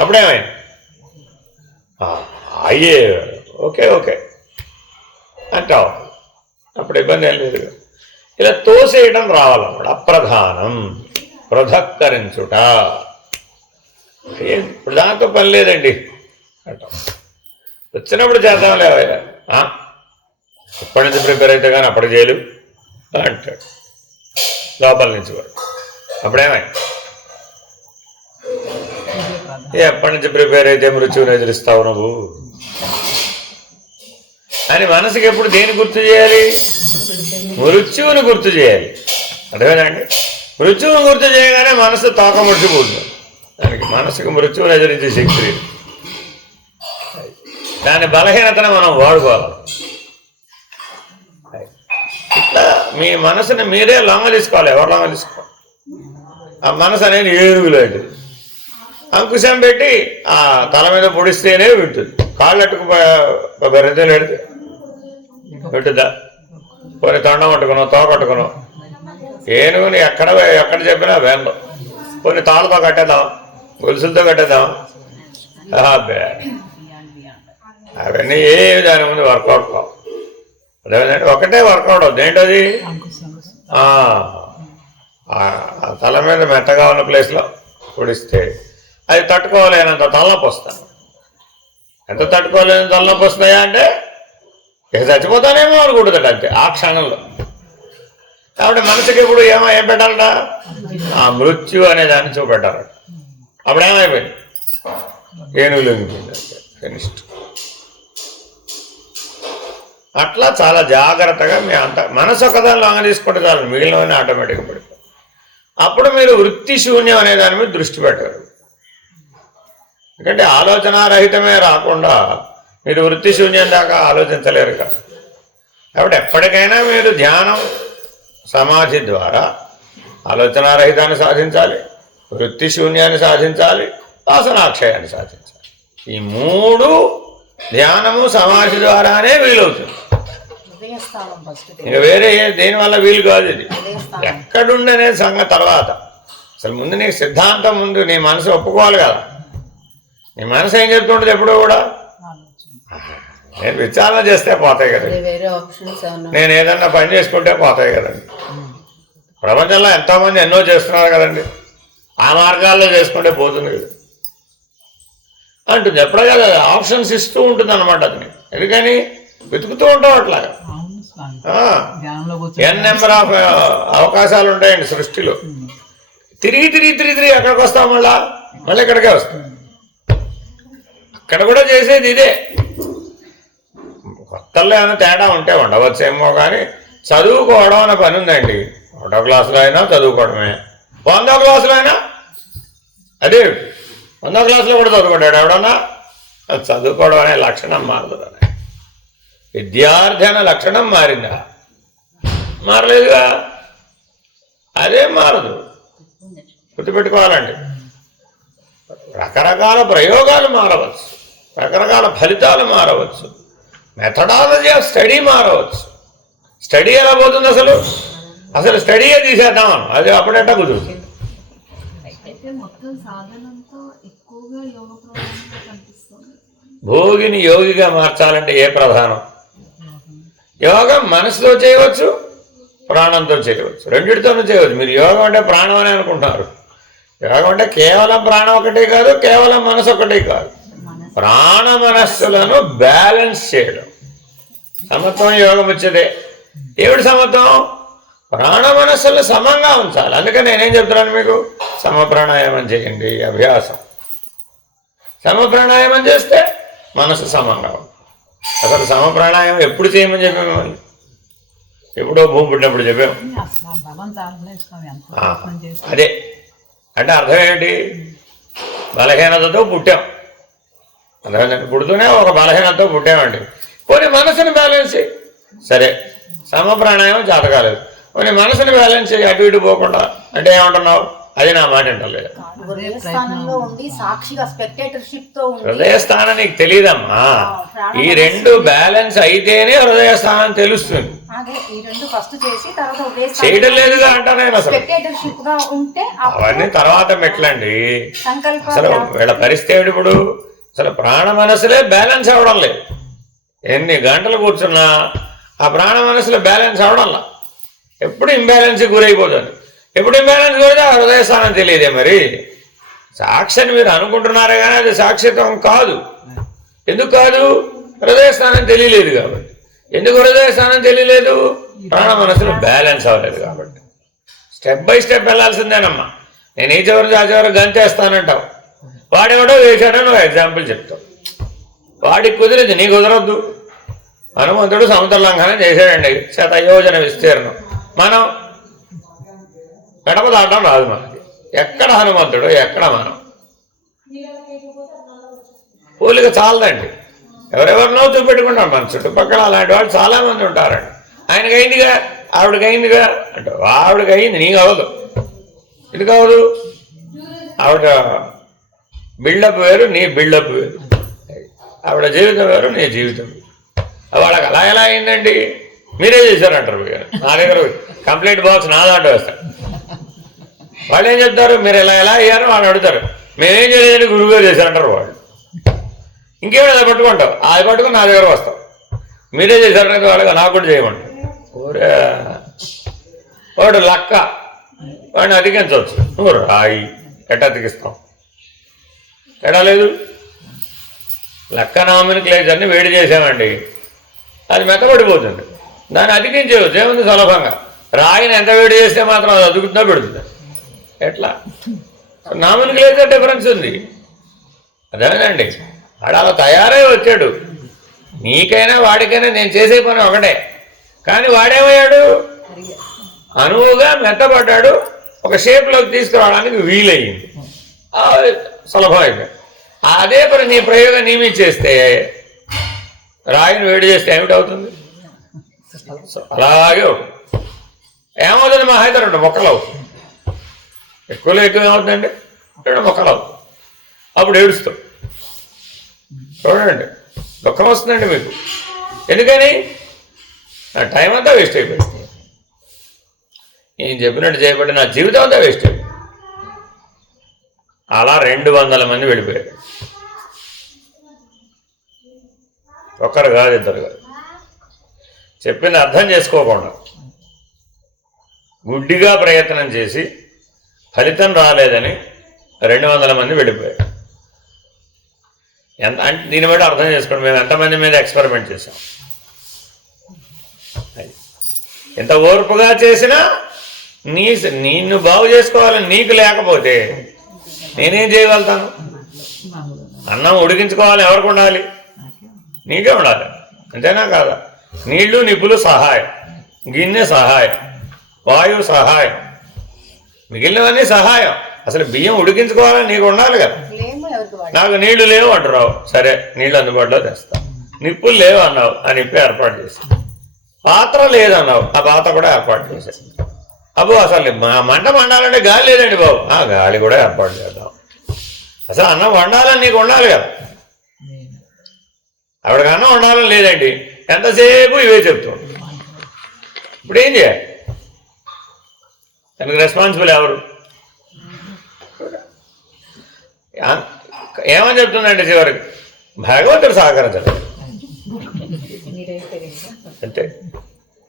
అప్పుడేమైంది అయ్యే ఓకే ఓకే అంటావు, అప్పుడు ఇబ్బంది ఏం లేదు. ఇలా తోసేయడం రావాలన్నమాట. అప్రధానం, పృథక్కరించుట. ఇప్పుడు దాంతో పని లేదండి అంటాం. వచ్చినప్పుడు చేద్దాం లేవయ్యా, ఇప్పటి నుంచి ప్రిపేర్ అయితే కానీ అప్పటికి చేయలేవు అంటాడు లోపల నుంచి కూడా. అప్పుడేమై ఎప్పటి నుంచి ప్రిపేర్ అయితే మృత్యువుని ఎదురిస్తావు నువ్వు అని మనసుకి ఎప్పుడు దేని గుర్తు చేయాలి? మృత్యువుని గుర్తు చేయాలి. అర్థమేనండి? మృత్యువుని గుర్తు చేయగానే మనసు తోక ముడిచిపోతుంది. దానికి మనసుకు మృత్యువుని ఎదిరించే శక్తి లేదు. దాని బలహీనతను మనం వాడుకోవాలి. ఇట్లా మీ మనసుని మీరే లొంగ తీసుకోవాలి. ఎవరు లొంగ తీసుకోవాలి? ఆ మనసు అనేది ఏనుగు లాంటిది. అంకుశం పెట్టి ఆ తల మీద పొడిస్తేనే వింటుంది. కాళ్ళట్టుకు బెరతలు పెడితే వింటుందా? కొన్ని తొండం పట్టుకున్నాం, తోకట్టుకున్నాం. ఏనుగుని ఎక్కడ చెప్పినా వేందో. కొన్ని తాళ్ళతో కట్టేద్దాం, గొలుసులతో కట్టేద్దాం. అవన్నీ ఏమి దాని ముందు వర్కౌట్ కావు. అదేంటంటే ఒకటే వర్కౌట్ అవుతుంది. ఏంటది? తల మీద మెత్తగా ఉన్న ప్లేస్లో పొడిస్తే అది తట్టుకోలేనంత తలనొప్పి వస్తాను. ఎంత తట్టుకోలేని తలనొప్పి వస్తున్నాయా అంటే ఇక చచ్చిపోతానేమో అనుకుంటుంది అంతే ఆ క్షణంలో. కాబట్టి మనసుకి ఇప్పుడు ఏం పెట్టాలట? ఆ మృత్యు అనే దాన్ని చూపెట్టాలట. అప్పుడేమైపోయింది? ఏనుగు లొంగిపోయింది అంతే, ఫినిష్డ్. అట్లా చాలా జాగ్రత్తగా మీ అంత మనసు ఒకదాన్ని లాగా తీసుకుంటే చాలు, మిగిలినవన్నీ ఆటోమేటిక్గా పడిపోయి. అప్పుడు మీరు వృత్తి శూన్యం అనే దాని మీద దృష్టి పెట్టరు. ఎందుకంటే ఆలోచనారహితమే రాకుండా మీరు వృత్తి శూన్యం దాకా ఆలోచించలేరు కదా. కాబట్టి ఎప్పటికైనా మీరు ధ్యానం సమాధి ద్వారా ఆలోచనారహితాన్ని సాధించాలి, వృత్తి శూన్యాన్ని సాధించాలి, వాసనాక్షయాన్ని సాధించాలి. ఈ 3 ధ్యానము సమాధి ద్వారానే వీలవుతుంది. ఇంకా వేరే దేనివల్ల వీలు కాదు. ఇది ఎక్కడుండనే సంగతి తర్వాత. అసలు ముందు నీకు సిద్ధాంతం ముందు నీ మనసు ఒప్పుకోవాలి కదా. నీ మనసు ఏం చెప్తుంటుంది ఎప్పుడూ కూడా? నేను విచారణ చేస్తే పోతాయి కదండి, నేను ఏదన్నా పని చేసుకుంటే పోతాయి కదండి. ప్రపంచంలో ఎంతోమంది ఎన్నో చేస్తున్నారు కదండి, ఆ మార్గాల్లో చేసుకుంటే పోతుంది కదా అంటుంది. ఎప్పుడో కదా ఆప్షన్స్ ఇస్తూ ఉంటుంది అన్నమాట అతని. ఎందుకని వెతుకుతూ ఉంటాం అట్లాగా. ఎన్ నెంబర్ ఆఫ్ అవకాశాలు ఉంటాయండి సృష్టిలో. తిరిగి ఎక్కడికి వస్తాం? మళ్ళీ ఇక్కడికే వస్తాం. ఇక్కడ కూడా చేసేది ఇదే. కొత్తల్లో ఏమైనా తేడా ఉంటే ఉండవచ్చేమో, కానీ చదువుకోవడం అనే పని ఉందండి. 1వ క్లాసులో అయినా చదువుకోవడమే, 100వ క్లాసులో అయినా అదే. 100వ క్లాసులో కూడా చదువుకుంటాడు ఎవడన్నా. చదువుకోవడం అనే లక్షణం మారదు. విద్యార్థి అనే లక్షణం మారిందా? మారలేదుగా. అదే మారదు, గుర్తుపెట్టుకోవాలండి. రకరకాల ప్రయోగాలు మారవచ్చు, రకరకాల ఫలితాలు మారవచ్చు, మెథడాలజీ ఆఫ్ స్టడీ మారవచ్చు. స్టడీ ఎలా పోతుంది? అసలు స్టడీయే తీసేద్దాం, అది అప్పుడేటా కుదురుతుంది. భోగిని యోగిగా మార్చాలంటే ఏ ప్రధానం? యోగం మనసుతో చేయవచ్చు, ప్రాణంతో చేయవచ్చు, రెండిటితోనూ చేయవచ్చు. మీరు యోగం అంటే ప్రాణం అని అనుకుంటున్నారు. యోగం అంటే కేవలం ప్రాణం ఒకటే కాదు, కేవలం మనసు ఒకటే కాదు. ప్రాణ మనస్సులను బ్యాలెన్స్ చేయడం, సమత్వం యోగం వచ్చేదే. ఏమిటి సమత్వం? ప్రాణ మనస్సులను సమంగా ఉంచాలి. అందుకని నేనేం చెప్తున్నాను మీకు, సమప్రాణాయామం చేయండి. అభ్యాసం సమప్రాణాయామం చేస్తే మనసు సమంగా ఉంటుంది. అసలు సమప్రాణాయామం ఎప్పుడు చేయమని చెప్పాము మిమ్మల్ని? ఎప్పుడో భూమి పుట్టినప్పుడు చెప్పాము. అదే అంటే అర్థం ఏంటి? బలహీనతతో పుట్టాం, అర్థమైందండి. పుడుతూనే ఒక బలహీనతతో పుట్టామండి. పోనీ మనసుని బ్యాలెన్స్ చేయి. సరే, సమప్రాణాయామం చేత కాలేదు, పోనీ మనసుని బ్యాలెన్స్ చేయి, అటు ఇటు పోకుండా. అంటే ఏమంటున్నావు? అది నా మాట వింటలేదు. హృదయస్థానం నీకు తెలియదమ్మా. ఈ రెండు బ్యాలెన్స్ అయితేనే హృదయస్థానం తెలుస్తుంది. చేయడం లేదుగా అంటా నేను. అసలు అవన్నీ తర్వాత మెట్లండి. అసలు వీళ్ళ పరిస్థితి ఏమిటి ఇప్పుడు? అసలు ప్రాణ మనసులే బ్యాలెన్స్ అవ్వడం లేదు. ఎన్ని గంటలు కూర్చున్నా ఆ ప్రాణ మనసులో బ్యాలెన్స్ అవడంలా. ఎప్పుడు ఇంబ్యాలెన్స్ గురైపోతుంది. ఎప్పుడు ఇంబ్యాలెన్స్ గురైతే ఆ హృదయస్థానం తెలియదే. మరి సాక్షి అని మీరు అనుకుంటున్నారే కానీ అది సాక్షిత్వం కాదు. ఎందుకు కాదు? హృదయస్థానం తెలియలేదు కాబట్టి. ఎందుకు హృదయస్థానం తెలియలేదు? ప్రాణ మనసులో బ్యాలెన్స్ అవ్వలేదు కాబట్టి. స్టెప్ బై స్టెప్ వెళ్ళాల్సిందేనమ్మా. నేను ఈ చివరి ఆ చివరి గంతేస్తానంటావు, వాడెవడో వేసాడో నువ్వు ఎగ్జాంపుల్ చెప్తావు. వాడికి కుదిరింది, నీకు కుదరద్దు. హనుమంతుడు సముద్ర లంఘనం చేశాడండి, 100 యోజన విస్తీర్ణం. మనం గడప దాటం రాదు మనకి. ఎక్కడ హనుమంతుడు, ఎక్కడ మనం? పోలిక చాలదండి. ఎవరెవరినో చూపెట్టుకుంటాం. మన చుట్టుపక్కల అలాంటి వాళ్ళు చాలామంది ఉంటారండి. ఆయనకైందిగా, ఆవిడకైందిగా అంటే ఆవిడకైంది, నీకు అవ్వదు. ఎందుకు అవ్వదు? ఆవిడ బిల్డప్ వేరు, నీ బిల్డప్ వేరు. ఆవిడ జీవితం వేరు, నీ జీవితం వేరు. వాళ్ళకి అలా ఎలా అయిందండి? మీరే చేశారంటారు. నా దగ్గర కంప్లైంట్ బాక్స్ నా దాంట్లో వేస్తారు. వాళ్ళు ఏం చెప్తారు? మీరు ఎలా అయ్యారో వాళ్ళు అడుగుతారు. మేమేం చేయలేదని గురువుగా చేశారంటారు వాళ్ళు. ఇంకేమైనా అది పట్టుకుంటావు, అది పట్టుకుని నా దగ్గర వస్తావు. మీరే చేశారంటే వాళ్ళగా నాకు కూడా చేయమంటారు. ఊరే వాడు లక్క, వాడిని అతికించవచ్చు. నువ్వు రాయి ఎట్ట అతికిస్తావు? ఎడా లేదు. లక్క నామినిక్లేచర్ని వేడి చేసామండి, అది మెత్తబడిపోతుంది. దాన్ని అతికించేవచ్చు, ఏముంది సులభంగా. రాయిని ఎంత వేడి చేస్తే మాత్రం అది అతుకుతుందో పెడుతుంది. ఎట్లా? నామినిక్లేచర్ డిఫరెన్స్ ఉంది. అదేనండి, వాడు అలా తయారై వచ్చాడు. నీకైనా వాడికైనా నేను చేసే పని ఒకటే. కానీ వాడేమయ్యాడు? అనువుగా మెత్తపడ్డాడు, ఒక షేప్లోకి తీసుకురావడానికి వీలయ్యింది, సులభం అయిపోయింది. అదే పని నీ ప్రయోగం నీమీ చేస్తే, రాయిని వేడి చేస్తే ఏమిటవుతుంది? అలాగే అవుతుంది. ఏమవుతుంది? మా అయితే 2 మొక్కలు అవుతుంది. ఎక్కువలో ఎక్కువ ఏమవుతుందండి? 2 మొక్కలు అవుతుంది. అప్పుడు ఏడుస్తాం. చూడండి, దుఃఖం వస్తుందండి మీకు. ఎందుకని? నా టైం అంతా వేస్ట్ అయిపోయింది. నేను చెప్పినట్టు చేయబట్టి నా జీవితం అంతా వేస్ట్ అయిపోయింది. అలా 200 మంది వెళ్ళిపోయారు. ఒక్కరు కాదు, 2 కాదు. చెప్పింది అర్థం చేసుకోకుండా గుడ్డిగా ప్రయత్నం చేసి ఫలితం రాలేదని 200 మంది వెళ్ళిపోయారు. ఎంత అంటే దీన్ని బట్టి అర్థం చేసుకోండి, మేము ఎంతమంది మీద ఎక్స్పెరిమెంట్ చేసాం. ఎంత ఓర్పుగా చేసినా నిన్ను బాగు చేసుకోవాలని నీకు లేకపోతే నేనేం చేయగలుగుతాను? అన్నం ఉడికించుకోవాలి, ఎవరికి ఉండాలి? నీకే ఉండాలి, అంతేనా కాదా? నీళ్లు నిప్పులు సహాయం, గిన్నె సహాయం, వాయువు సహాయం, మిగిలినవన్నీ సహాయం. అసలు బియ్యం ఉడికించుకోవాలని నీకు ఉండాలి కదా. నాకు నీళ్లు లేవు అంటున్నావు, సరే నీళ్లు అందుబాటులో తెస్తా. నిప్పులు లేవు అన్నావు, ఆ నిప్పు ఏర్పాటు చేసి. పాత్ర లేదన్నావు, ఆ పాత్ర కూడా ఏర్పాటు చేసేది. అబ్బో అసలు మంట మండాలంటే గాలి లేదండి బాబు, ఆ గాలి కూడా ఏర్పాటు చేద్దాం. అసలు అన్నం వండాలని నీకు ఉండాలి కదా. ఆవిడకి అన్నం వండాలని లేదండి, ఎంతసేపు ఇవే చెప్తాడు. ఇప్పుడు ఏం చేయాలి? దానికి రెస్పాన్సిబుల్ ఎవరు? ఏమని చెప్తుందండి చివరికి? భగవంతుడు సహకరించడు అంతే.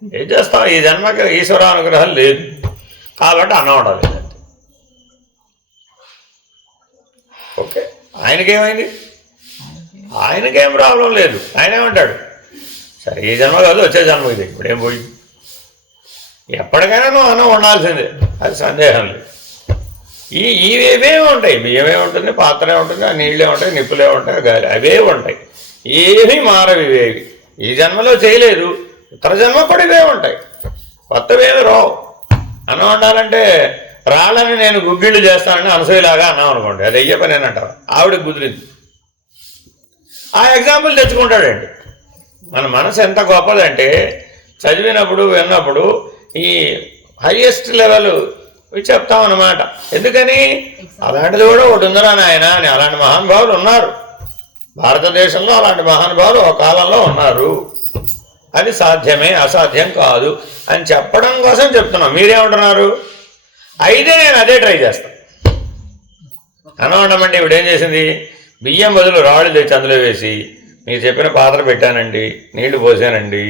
ఏం చేస్తాం, ఈ జన్మకి ఈశ్వరానుగ్రహం లేదు కాబట్టి అన్నం ఉండాలి అంతే. ఓకే, ఆయనకేమైంది? ఆయనకేం ప్రాబ్లం లేదు. ఆయన ఏమంటాడు, సరే ఈ జన్మ కాదు వచ్చే జన్మ ఇది, ఇప్పుడేం పోయి ఎప్పటికైనా నువ్వు అన్నం ఉండాల్సిందే, అది సందేహం లేదు. ఇవే ఉంటాయి, బియ్యమే ఉంటుంది, పాత్రే ఉంటుంది, ఆ నీళ్ళే ఉంటాయి, నిప్పులే ఉంటాయి, గాలి అవే ఉంటాయి, ఏమీ మారవి ఇవేవి. ఈ జన్మలో చేయలేదు, ఇతర జన్మ కూడా ఇవే ఉంటాయి, కొత్తవేమి రావు. అన్నం వండాలంటే రాళ్ళని నేను గుగ్గిళ్ళు చేస్తానని అనసూయలాగా అన్నాం అనుకోండి, అది అయ్యే పని అని అంటారు. ఆవిడకి కుదిరింది, ఆ ఎగ్జాంపుల్ తెచ్చుకుంటాడండి. మన మనసు ఎంత గొప్పదంటే చదివినప్పుడు విన్నప్పుడు ఈ హైయెస్ట్ లెవెల్ చెప్తామన్నమాట. ఎందుకని అలాంటిది కూడా ఒకటి ఉందిరా నాయన అని. అలాంటి మహానుభావులు ఉన్నారు భారతదేశంలో, అలాంటి మహానుభావులు ఒక కాలంలో ఉన్నారు. అది సాధ్యమే, అసాధ్యం కాదు అని చెప్పడం కోసం చెప్తున్నాం. మీరేమంటున్నారు? అయితే నేను అదే ట్రై చేస్తాను. అన్నం వండమంటే ఇప్పుడు ఏం చేసింది? బియ్యం బదులు రాళ్ళు తెచ్చి అందులో వేసి మీరు చెప్పిన పాత్ర పెట్టానండి, నీళ్లు పోసానండి,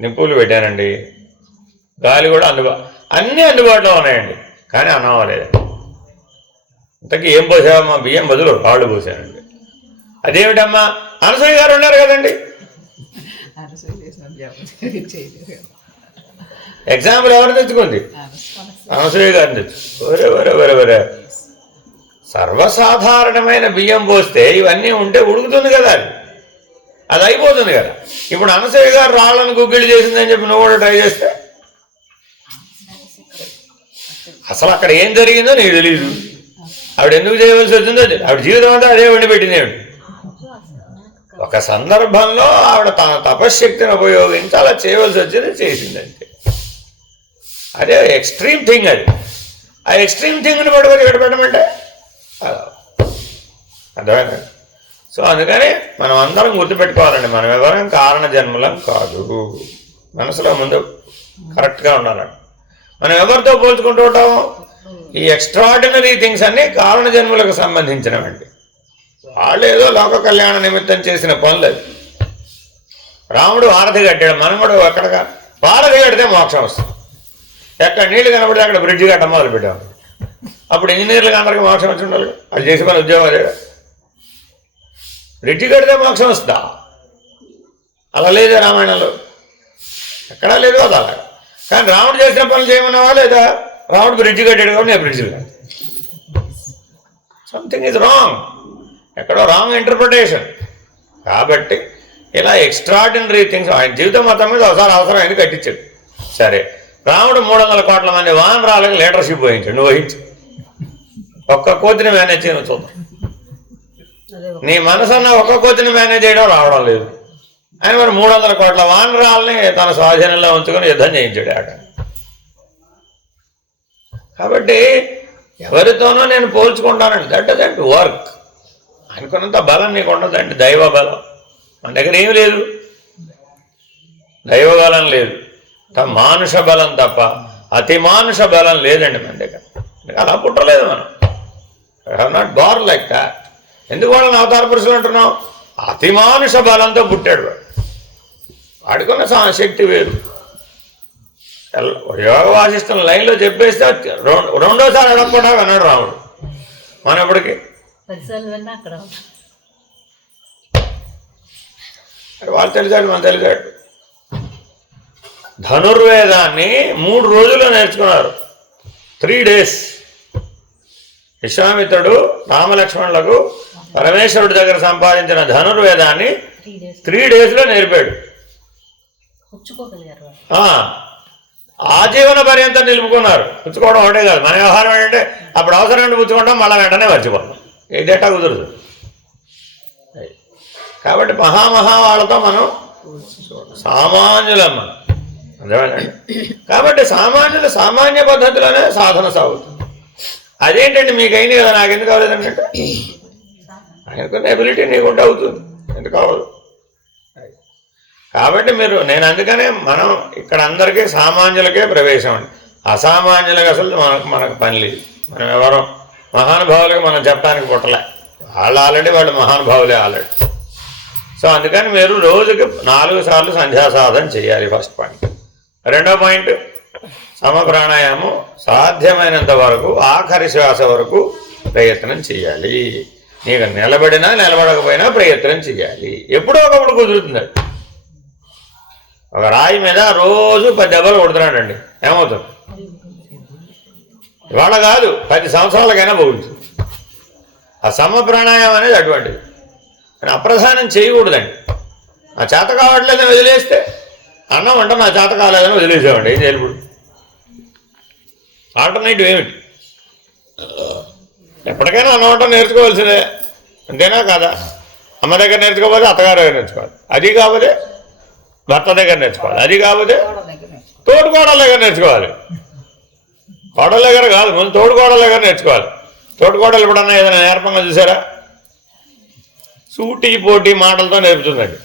నిప్పులు పెట్టానండి, గాలి కూడా అన్నీ అందుబాటులో ఉన్నాయండి, కానీ అన్నం అవ్వలేదండి. ఇంతకీ ఏం పోసావమ్మా? బియ్యం బదులు రాళ్ళు పోసానండి. అదేమిటమ్మా? అనసూయ గారు ఉన్నారు కదండి. ఎగ్జాంపుల్ ఎవరు తెచ్చుకుంది? అనసూయ గారిని తెచ్చు. వరే వరే వరే వరే సర్వసాధారణమైన బియ్యం పోస్తే ఇవన్నీ ఉంటే ఉడుకుతుంది కదా, అది అయిపోతుంది కదా. ఇప్పుడు అనసూయ గారు రాళ్ళను గుగ్గిళ్ళు చేసిందని చెప్పి నువ్వు కూడా ట్రై చేస్తే అసలు అక్కడ ఏం జరిగిందో నీకు తెలియదు. ఆవిడ ఎందుకు చేయవలసి వచ్చిందో ఆవిడ జీవితం అంతా అదే వండి పెట్టింది. ఆవిడ ఒక సందర్భంలో ఆవిడ తన తపశ్శక్తిని ఉపయోగించి అలా చేయవలసి వచ్చింది, చేసిందంటే అదే ఎక్స్ట్రీమ్ థింగ్. అది ఆ ఎక్స్ట్రీమ్ థింగ్ని పట్టుకొని ఇక్కడ పెట్టమంటే అర్థమైంది. సో అందుకని మనం అందరం గుర్తుపెట్టుకోవాలండి, మనం ఎవరైనా కారణ జన్మలం కాదు. మనసులో ముందు కరెక్ట్గా ఉండాలండి. మనం ఎవరితో పోల్చుకుంటూ ఉంటాము? ఈ ఎక్స్ట్రాడినరీ థింగ్స్ అన్నీ కారణ జన్మలకు సంబంధించినవండి. వాళ్ళు ఏదో లోక కళ్యాణ నిమిత్తం చేసిన పనులు అవి. రాముడు వారధి కట్టాడు, మనం కూడా ఎక్కడగా వారధి కడితే మోక్షం వస్తుంది. ఎక్కడ నీళ్లు కనబడితే అక్కడ బ్రిడ్జి కట్ట మొదలు పెట్టాము. అప్పుడు ఇంజనీర్లకు అందరికీ మోక్షం వచ్చి ఉండాలి. వాళ్ళు చేసే పని ఉద్యోగం అదే. బ్రిడ్జి కడితే మోక్షం వస్తుందా? అలా లేదా రామాయణంలో, ఎక్కడా లేదు కదా అలా. కానీ రాముడు చేసిన పనులు చేయమన్నావా లేదా? రాముడు బ్రిడ్జి కట్టాడు కాబట్టి నేను బ్రిడ్జి కాదు. సంథింగ్ ఈజ్ రాంగ్, ఎక్కడో రాంగ్ ఇంటర్ప్రిటేషన్. కాబట్టి ఇలా ఎక్స్ట్రాడినరీ థింగ్స్ ఆయన జీవితం మొత్తం మీద ఒకసారి అవసరం అయింది, కట్టించాడు. సరే, రాముడు 300 కోట్ల మంది వానరాలకు లీడర్షిప్ వహించాడు, నువ్వు వహించు. ఒక్క కోతిని మేనేజ్ చేయను చూద్దాం. నీ మనసన్న ఒక్క కోతిని మేనేజ్ చేయడం రావడం లేదు. ఆయన మరి 300 కోట్ల వానరాలని తన స్వాధీనంలో ఉంచుకొని యుద్ధం చేయించాడు ఆట. కాబట్టి ఎవరితోనో నేను పోల్చుకుంటానండి, దట్ డజంట్ వర్క్. అనుకున్నంత బలం నీకు ఉండదండి, దైవ బలం. మన దగ్గర ఏమి లేదు, దైవ బలం లేదు, మానుష బలం తప్ప అతి మానుష బలం లేదండి మన దగ్గర. అలా పుట్టలేదు మనం, have not born like that. ఎందుకు వాళ్ళని అవతార పురుషులు అంటున్నాం? అతి మానుష బలంతో పుట్టాడు వాడు, వాడుకున్న శక్తి వేరు. యోగ వాసిస్తున్న లైన్లో చెప్పేస్తే రెండోసారి అడగకుండా విన్నాడు రాముడు. మన ఎప్పటికీ వాళ్ళు తెలిసాడు, మనం తెలిసాడు. ధనుర్వేదాన్ని 3 రోజుల్లో నేర్చుకున్నారు, 3 days. విశ్వామిత్రుడు రామలక్ష్మణులకు పరమేశ్వరుడి దగ్గర సంపాదించిన ధనుర్వేదాన్ని 3 డేస్లో నేర్పాడు. ఆజీవన పర్యంతం నిలుపుకున్నారు. పుచ్చుకోవడం ఒకటే కాదు, మన వ్యవహారం ఏంటంటే అప్పుడు అవసరం ఏంటి పుచ్చుకుంటాం, మళ్ళీ వెంటనే మర్చిపోతాం. ఇదేటా కుదరదు. కాబట్టి మహామహా వాళ్ళతో మనం సామాన్యులమ్మ, అర్థమేనండి. కాబట్టి సామాన్యులు సామాన్య పద్ధతిలోనే సాధన సాగుతుంది. అదేంటండి మీకు అయింది కదా, నాకు ఎందుకు అవ్వలేదండి అంటే ఆయనకున్న ఎబిలిటీ నీకుంటే అవుతుంది, ఎందుకు అవ్వదు. కాబట్టి నేను అందుకనే మనం ఇక్కడ అందరికీ సామాన్యులకే ప్రవేశం అండి. అసామాన్యులకు అసలు మనకు పని లేదు. మనం ఎవరో మహానుభావులకి మనం చెప్పడానికి పుట్టలే, వాళ్ళు ఆల్రెడీ వాళ్ళు మహానుభావులే ఆల్రెడీ. సో అందుకని మీరు రోజుకి 4 సార్లు సంధ్యాసాధన చేయాలి, ఫస్ట్ పాయింట్. రెండో పాయింట్, సమప్రాణాయామం సాధ్యమైనంత వరకు ఆఖరి శ్వాస వరకు ప్రయత్నం చేయాలి. నీకు నిలబడినా నిలబడకపోయినా ప్రయత్నం చేయాలి. ఎప్పుడో ఒకప్పుడు కుదురుతుంది. ఒక రాయి మీద రోజు 10 దెబ్బలు కొడుతున్నాడండి, ఏమవుతుంది? ఇవాళ కాదు, 10 సంవత్సరాలకైనా బాగుంటుంది. ఆ సమప్రాణాయామం అనేది అటువంటిది. అప్రధానం చేయకూడదండి. నా చేత కావట్లేదని వదిలేస్తే, అన్నం అంటే నా చేత కాలేదని వదిలేసేవాడి, ఏం చేయాలి ఇప్పుడు? ఆల్టర్నేటివ్ ఏమిటి? ఎప్పటికైనా అన్నం వంట నేర్చుకోవాల్సిందే, అంతేనా కాదా? అమ్మ దగ్గర నేర్చుకోకపోతే అత్తగారి దగ్గర నేర్చుకోవాలి, అది కాకపోతే భర్త దగ్గర నేర్చుకోవాలి, అది కాకపోతే తోడుకోడల దగ్గర నేర్చుకోవాలి. కోడల దగ్గర కాదు, ముందు తోడుకోడల దగ్గర నేర్చుకోవాలి. తోడుకోడలు ఎప్పుడన్నా ఏదైనా నేర్పంగా చూసారా? సూటి పోటీ మాటలతో నేర్పుతుందండి,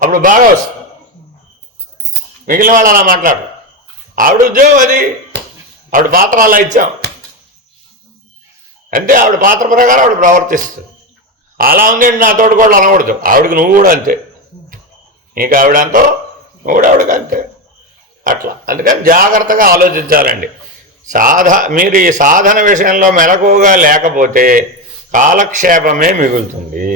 అప్పుడు బాగా వస్తుంది. మిగిలిన వాళ్ళు అలా మాట్లాడరు. ఆవిడ ఉద్యోగం అది, ఆవిడ పాత్ర అలా ఇచ్చాం అంతే. ఆవిడ పాత్ర ప్రకారం ఆవిడ ప్రవర్తిస్తుంది. అలా ఉంది నా తోడుకోడలు అనకూడదు. ఆవిడకి నువ్వు కూడా అంతే, నీకు ఆవిడ అంతో నువ్వు కూడా ఆవిడకి అంతే, అట్లా. అందుకని జాగ్రత్తగా ఆలోచించాలండి. మీరు ఈ సాధన విషయంలో మెలకువగా లేకపోతే కాలక్షేపమే మిగులుతుంది,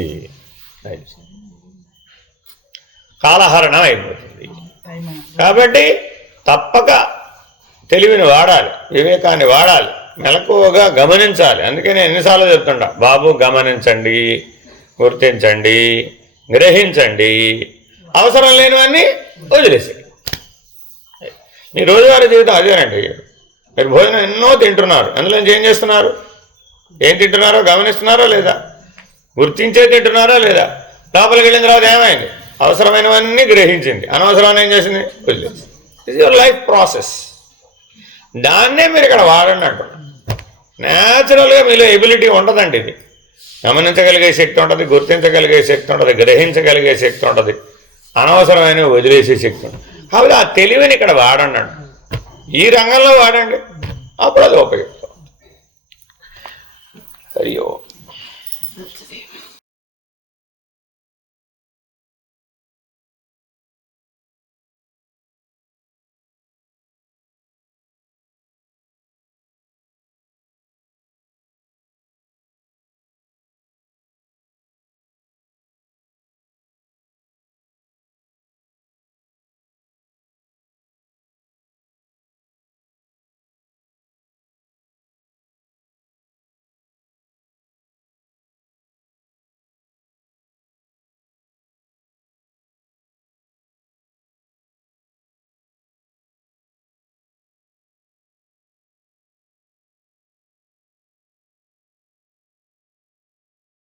కాలహరణం అయిపోతుంది. కాబట్టి తప్పక తెలివిని వాడాలి, వివేకాన్ని వాడాలి, మెలకువగా గమనించాలి. అందుకే నేను ఎన్నిసార్లు చెప్తుంటా, బాబు గమనించండి, గుర్తించండి, గ్రహించండి, అవసరం లేనివన్నీ వదిలేసి. మీ రోజువారీ జీవితం అదేనండి. మీరు భోజనం ఎన్నో తింటున్నారు, అందులో ఏం చేస్తున్నారు? ఏం తింటున్నారో గమనిస్తున్నారో లేదా? గుర్తించే తింటున్నారో లేదా? లోపలికి వెళ్ళిన తర్వాత ఏమైంది? అవసరమైనవన్నీ గ్రహించింది, అనవసరమైన ఏం చేసింది? వదిలేసి. ఇది యువర్ లైఫ్ ప్రాసెస్. దాన్నే మీరు ఇక్కడ వాడండి అంటారు. న్యాచురల్గా మీలో ఎబిలిటీ ఉంటుందండి. ఇది గమనించగలిగే శక్తి ఉంటుంది, గుర్తించగలిగే శక్తి ఉంటుంది, గ్రహించగలిగే శక్తి ఉంటుంది, అనవసరమైన వదిలేసే శక్తి ఉంటుంది. కాబట్టి ఆ తెలివిని ఇక్కడ వాడండి అంట. ఈ రంగంలో వాడండి, అప్పుడు అది ఉపయోగం. అయ్యో.